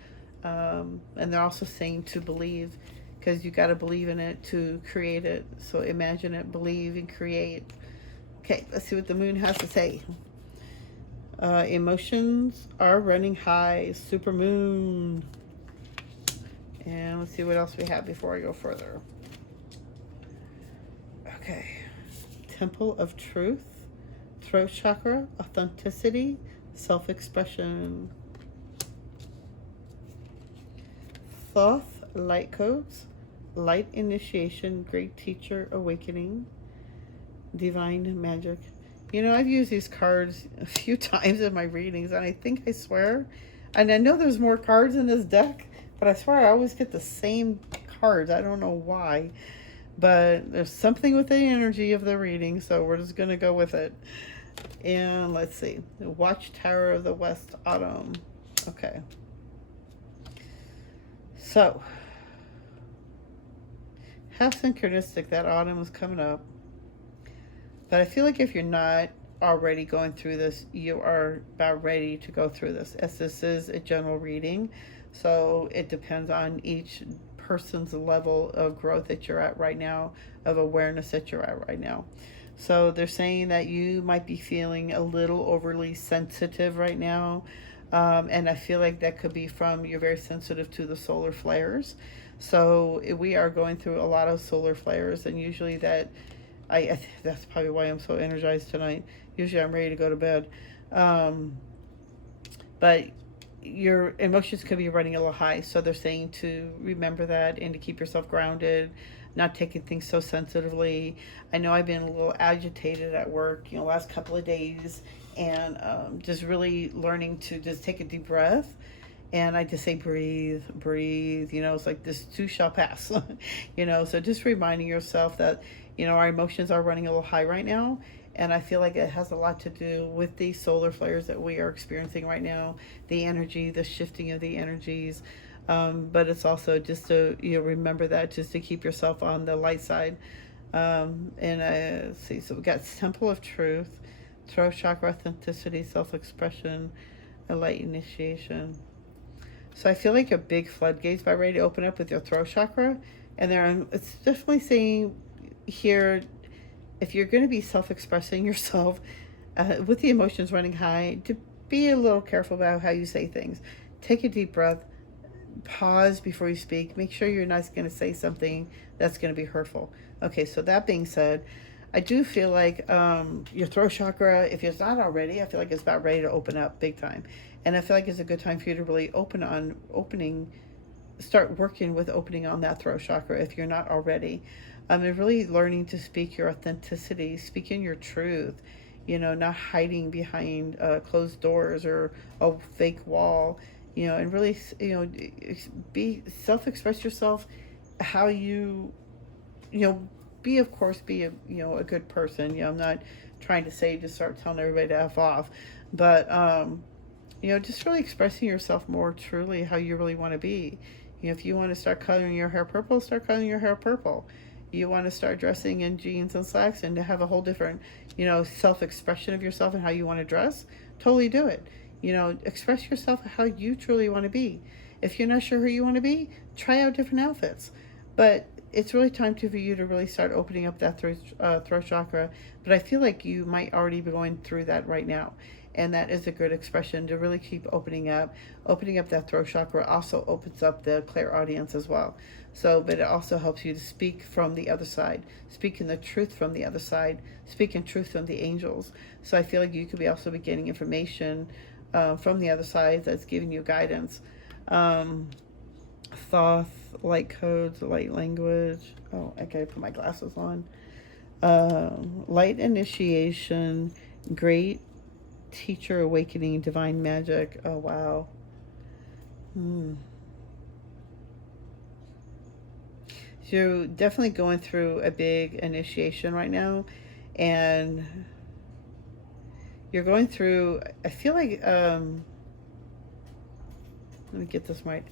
And they're also saying to believe, because you got to believe in it to create it. So imagine it, believe, and create. Okay, let's see what the moon has to say. Emotions are running high, super moon. And let's see what else we have before I go further. Okay. Temple of Truth, Throat Chakra, Authenticity, Self-Expression. Thoth, Light Codes, Light Initiation, Great Teacher, Awakening, Divine Magic. You know, I've used these cards a few times in my readings, and I think I swear, and I know there's more cards in this deck, but I swear I always get the same cards. I don't know why. But there's something with the energy of the reading, so we're just going to go with it. And let's see. The Watchtower of the West Autumn. Okay. So, how synchronistic that autumn is coming up. But I feel like if you're not already going through this, you are about ready to go through this, as this is a general reading. So it depends on each person's level of growth that you're at right now, of awareness that you're at right now. So they're saying that you might be feeling a little overly sensitive right now. And I feel like that could be from you're very sensitive to the solar flares. So we are going through a lot of solar flares, and usually that, that's probably why I'm so energized tonight. Usually I'm ready to go to bed. But your emotions could be running a little high. So they're saying to remember that and to keep yourself grounded, not taking things so sensitively. I know I've been a little agitated at work, you know, last couple of days, and just really learning to just take a deep breath. And I just say, breathe, breathe, you know, it's like this too shall pass, you know, so just reminding yourself that, you know, our emotions are running a little high right now. And I feel like it has a lot to do with the solar flares that we are experiencing right now, the energy, the shifting of the energies. But it's also just to, you know, remember that, just to keep yourself on the light side. Let's see, so we got Temple of Truth, Throat Chakra, Authenticity, Self-Expression, and Light Initiation. So I feel like your big floodgates about ready to open up with your throat chakra. And it's definitely saying here, if you're going to be self-expressing yourself with the emotions running high, to be a little careful about how you say things. Take a deep breath, pause before you speak. Make sure you're not going to say something that's going to be hurtful. Okay, so that being said, I do feel like your throat chakra, if it's not already, I feel like it's about ready to open up big time. And I feel like it's a good time for you to really start working with opening on that throat chakra if you're not already. And really learning to speak your authenticity, speaking your truth, you know, not hiding behind closed doors or a fake wall, you know, and really, you know, express yourself how you know, be a, you know, a good person. You know, I'm not trying to say just start telling everybody to F off, but, you know, just really expressing yourself more truly how you really want to be. You know, if you want to start coloring your hair purple, start coloring your hair purple. You want to start dressing in jeans and slacks and to have a whole different, you know, self-expression of yourself and how you want to dress, totally do it. You know, express yourself how you truly want to be. If you're not sure who you want to be, try out different outfits. But it's really time for you to really start opening up that throat chakra. But I feel like you might already be going through that right now. And that is a good expression to really keep opening up. Opening up that throat chakra also opens up the clairaudience as well. So, but it also helps you to speak from the other side, speaking the truth from the other side, speaking truth from the angels. So I feel like you could be also be getting information from the other side that's giving you guidance. Thoth, light codes, light language. Oh, I gotta put my glasses on. Light initiation, great teacher awakening divine magic. Oh, wow. So you're definitely going through a big initiation right now, and you're going through, I feel like, let me get this right.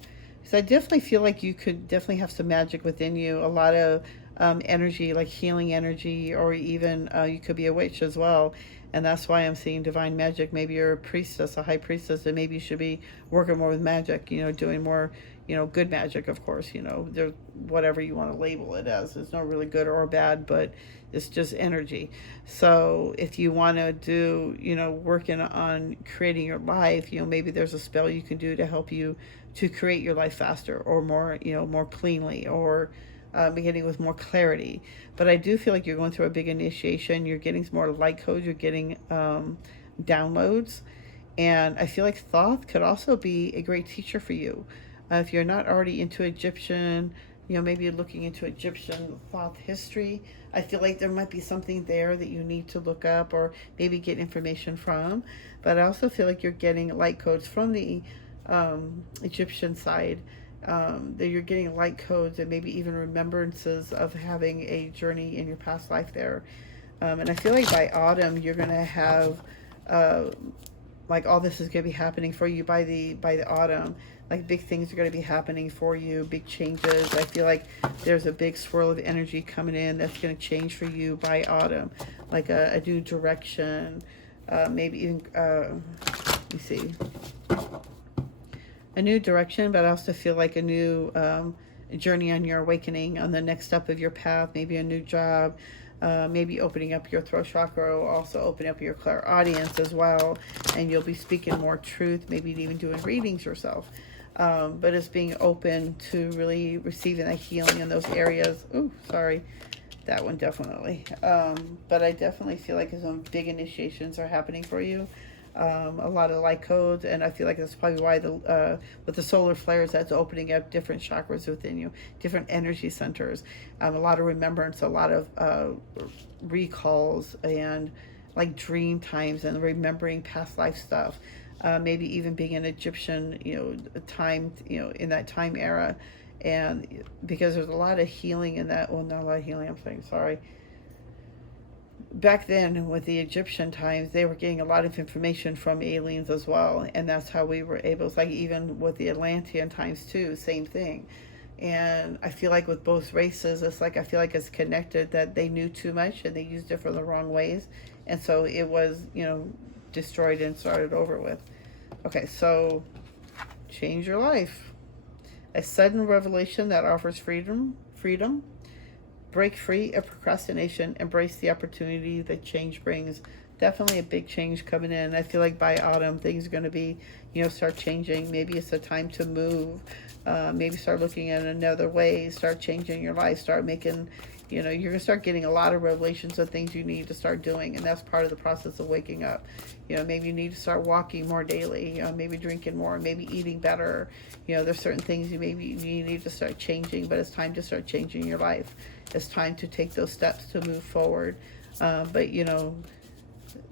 So I definitely feel like you could definitely have some magic within you, a lot of energy, like healing energy, or even you could be a witch as well. And that's why I'm seeing divine magic. Maybe you're a priestess, a high priestess, and maybe you should be working more with magic, doing more, good magic, of course, there's whatever you want to label it as. There's no really good or bad, but it's just energy. So if you want to do, working on creating your life, maybe there's a spell you can do to help you to create your life faster or more, more cleanly, or beginning with more clarity. But I do feel like you're going through a big initiation. You're getting some more light codes. You're getting downloads. And I feel like Thoth could also be a great teacher for you. If you're not already into Egyptian, maybe you're looking into Egyptian Thoth history, I feel like there might be something there that you need to look up or maybe get information from. But I also feel like you're getting light codes from the Egyptian side, that you're getting light codes and maybe even remembrances of having a journey in your past life there. And I feel like by autumn you're going to have like all this is going to be happening for you by the autumn. Like big things are going to be happening for you, big changes. I feel like there's a big swirl of energy coming in that's going to change for you by autumn, like a new direction, maybe even let me see, a new direction. But I also feel like a new journey on your awakening, on the next step of your path, maybe a new job, maybe opening up your throat chakra, or also opening up your clairaudience as well, and you'll be speaking more truth, maybe even doing readings yourself. But it's being open to really receiving that healing in those areas. Ooh, sorry, that one definitely. But I definitely feel like some big initiations are happening for you. A lot of light codes, and I feel like that's probably why with the solar flares, that's opening up different chakras within you, different energy centers, a lot of remembrance, a lot of recalls, and like dream times and remembering past life stuff, maybe even being an Egyptian, time, in that time era, and because there's a lot of healing in that. Well, not a lot of healing. I'm saying sorry. Back then with the Egyptian times, they were getting a lot of information from aliens as well, and that's how we were able. It's like even with the Atlantean times too, same thing. And I feel like with both races, it's like I feel like it's connected, that they knew too much and they used it for the wrong ways, and so it was destroyed and started over with. Okay, so change your life. A sudden revelation that offers freedom. Break free of procrastination. Embrace the opportunity that change brings. Definitely a big change coming in. I feel like by autumn things are going to be, start changing. Maybe it's a time to move. Maybe start looking at another way. Start changing your life. Start making, you're going to start getting a lot of revelations of things you need to start doing. And that's part of the process of waking up. Maybe you need to start walking more daily. Maybe drinking more. Maybe eating better. There's certain things you need to start changing. But it's time to start changing your life. It's time to take those steps to move forward. But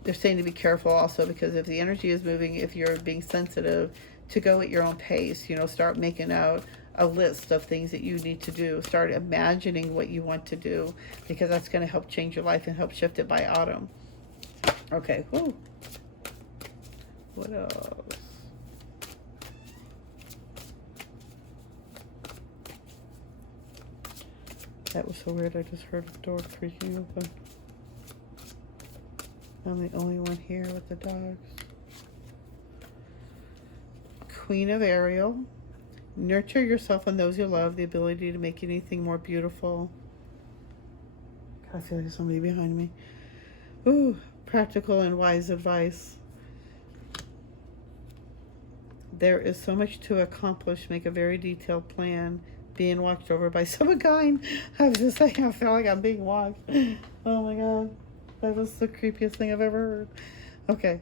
they're saying to be careful also, because if the energy is moving, if you're being sensitive, to go at your own pace. Start making out a list of things that you need to do. Start imagining what you want to do, because that's going to help change your life and help shift it by autumn. Okay, whoo. What else? That was so weird. I just heard the door creaking open. I'm the only one here with the dogs. Queen of Ariel. Nurture yourself and those you love. The ability to make anything more beautiful. I feel like there's somebody behind me. Ooh, practical and wise advice. There is so much to accomplish. Make a very detailed plan. Being watched over by some kind. I was just saying, I feel like I'm being watched. Oh my God. That was the creepiest thing I've ever heard. Okay.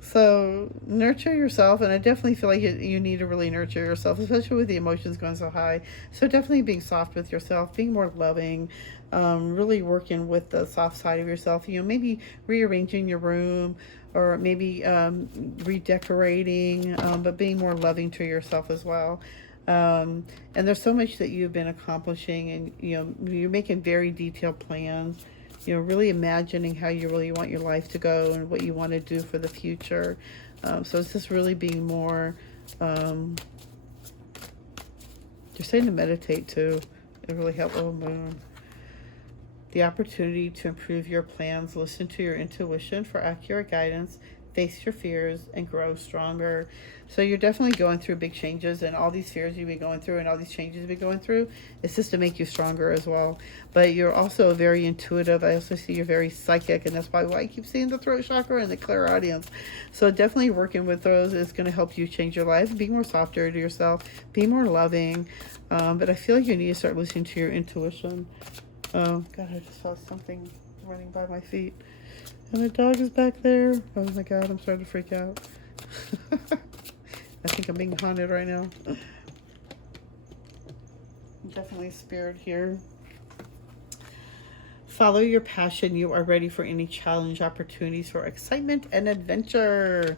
So nurture yourself, and I definitely feel like you need to really nurture yourself, especially with the emotions going so high. So definitely being soft with yourself, being more loving, really working with the soft side of yourself. Maybe rearranging your room, or maybe redecorating, but being more loving to yourself as well. And there's so much that you've been accomplishing, and you're making very detailed plans, really imagining how you really want your life to go and what you want to do for the future. So it's just really being more, you're saying to meditate too. It really helps. Oh, moon. The opportunity to improve your plans, listen to your intuition for accurate guidance, face your fears, and grow stronger. So you're definitely going through big changes, and all these fears you've been going through and all these changes you've been going through, it's just to make you stronger as well. But you're also very intuitive. I also see you're very psychic, and that's why I keep seeing the throat chakra and the clairaudience. So definitely working with those is going to help you change your life, be more softer to yourself, be more loving. But I feel like you need to start listening to your intuition. Oh, God, I just saw something running by my feet. And the dog is back there. Oh, my God, I'm starting to freak out. I think I'm being haunted right now. Definitely spirit here. Follow your passion. You are ready for any challenge, opportunities for excitement and adventure.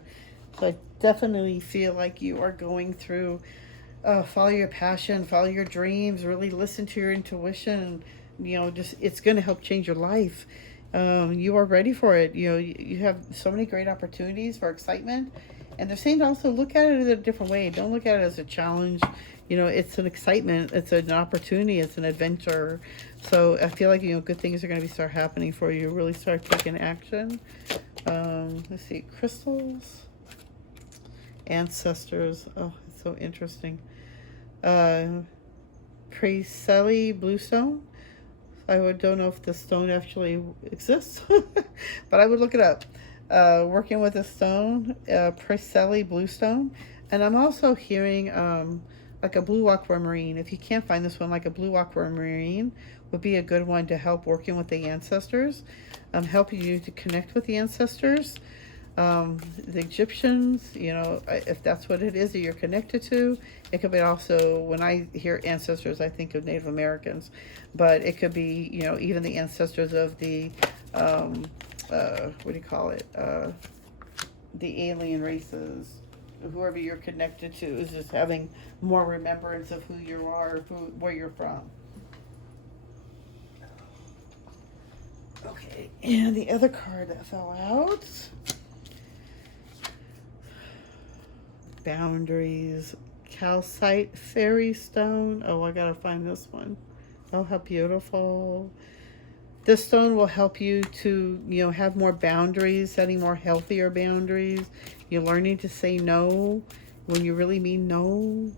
So I definitely feel like you are going through, follow your passion, follow your dreams, really listen to your intuition. Just it's going to help change your life. You are ready for it. You have so many great opportunities for excitement, and they're saying to also look at it in a different way. Don't look at it as a challenge. It's an excitement. It's an opportunity. It's an adventure. So I feel like good things are going to start happening for you. Really start taking action. Let's see, crystals, ancestors. Oh, it's so interesting. Precelli bluestone. I don't know if the stone actually exists, but I would look it up. Working with a stone, Precelli bluestone, and I'm also hearing like a blue aquamarine. If you can't find this one, like a blue aquamarine would be a good one to help working with the ancestors, helping you to connect with the ancestors. The Egyptians, if that's what it is that you're connected to. It could be also, when I hear ancestors, I think of Native Americans, but it could be, even the ancestors of the, what do you call it? The alien races. Whoever you're connected to is just having more remembrance of who you are, where you're from. Okay, and the other card that fell out. Boundaries, calcite fairy stone. Oh, I gotta find this one. Oh, how beautiful. This stone will help you to have more boundaries, setting more healthier boundaries. You're learning to say no when you really mean no,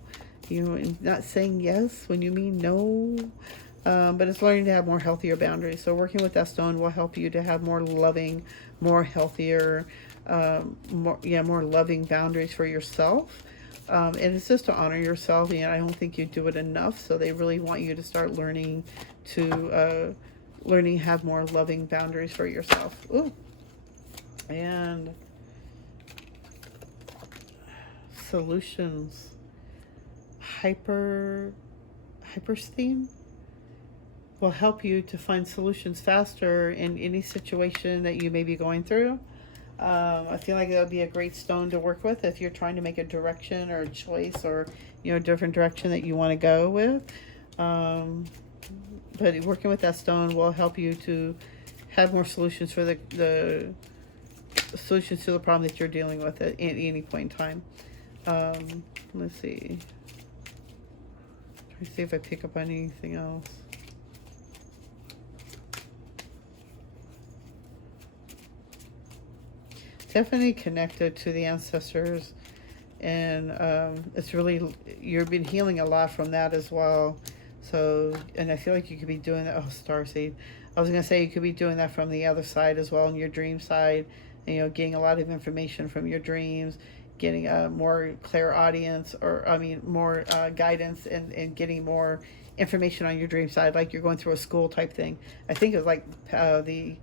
and not saying yes when you mean no. But it's learning to have more healthier boundaries. So working with that stone will help you to have more loving, more healthier, more loving boundaries for yourself. And it's just to honor yourself. I don't think you do it enough. So they really want you to start learning to have more loving boundaries for yourself. Ooh. And solutions. Hypersthene will help you to find solutions faster in any situation that you may be going through. I feel like that would be a great stone to work with if you're trying to make a direction or a choice, or a different direction that you want to go with. But working with that stone will help you to have more solutions for the solutions to the problem that you're dealing with at any point in time. Let's see. Try to see if I pick up on anything else. Definitely connected to the ancestors, and it's really, you've been healing a lot from that as well. So, and I feel like you could be doing that. Oh, Starseed. I was gonna say you could be doing that from the other side as well, in your dream side, and, getting a lot of information from your dreams, getting more clairaudience, or more guidance, and getting more information on your dream side, like you're going through a school type thing. I think it was like the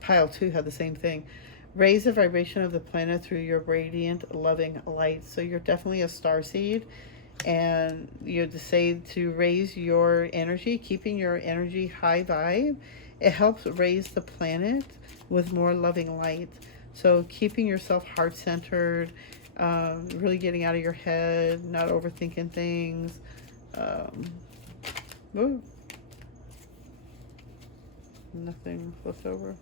Pile 2 had the same thing, Raise the vibration of the planet through your radiant, loving light. So you're definitely a starseed, and you decide to raise your energy, keeping your energy high vibe. It helps raise the planet with more loving light. So keeping yourself heart-centered, really getting out of your head, not overthinking things. Ooh, nothing flipped over.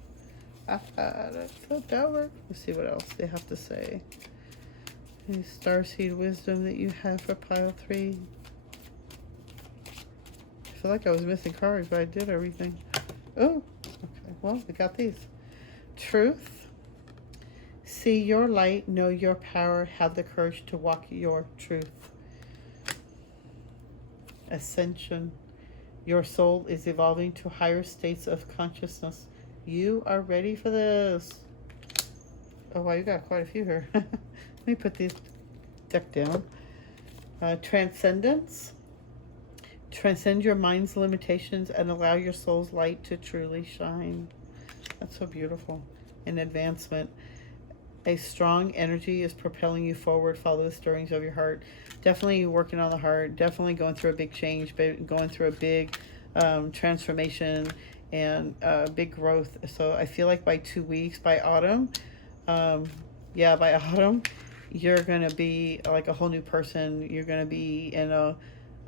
That flipped over. Let's see what else they have to say. Any starseed wisdom that you have for pile 3? I feel like I was missing cards, but I did everything. Oh, okay. Well, we got these. Truth. See your light, know your power, have the courage to walk your truth. Ascension. Your soul is evolving to higher states of consciousness. You are ready for this. Oh, wow, you got quite a few here. Let me put these deck down. Transcendence. Transcend your mind's limitations and allow your soul's light to truly shine. That's so beautiful. An advancement. A strong energy is propelling you forward. Follow the stirrings of your heart. Definitely working on the heart. Definitely going through a big change, going through a big transformation and big growth. So I feel like by 2 weeks, by autumn, by autumn, you're going to be like a whole new person. You're going to be in a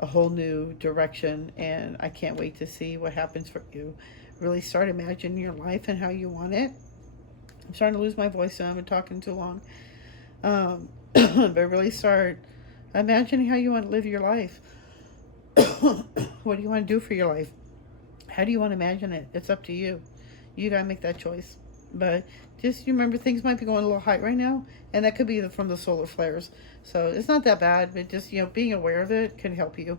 whole new direction, and I can't wait to see what happens for you. Really start imagining your life and how you want it. I'm starting to lose my voice, so I've been talking too long. But really start imagining how you want to live your life. What do you want to do for your life? How do you want to imagine it? It's up to you. You got to make that choice. But just you remember, things might be going a little high right now, and that could be from the solar flares. So it's not that bad, but just, being aware of it can help you.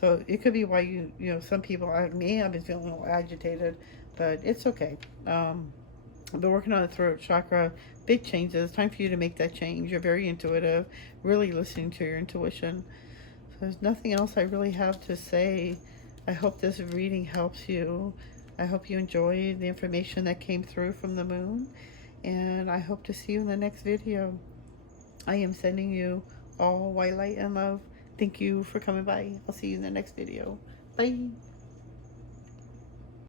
So it could be why some people like me, I've been feeling a little agitated, but it's okay. I've been working on the throat chakra, big changes. Time for you to make that change. You're very intuitive, really listening to your intuition. So there's nothing else I really have to say. I hope this reading helps you. I hope you enjoyed the information that came through from the moon. And I hope to see you in the next video. I am sending you all white light and love. Thank you for coming by. I'll see you in the next video. Bye.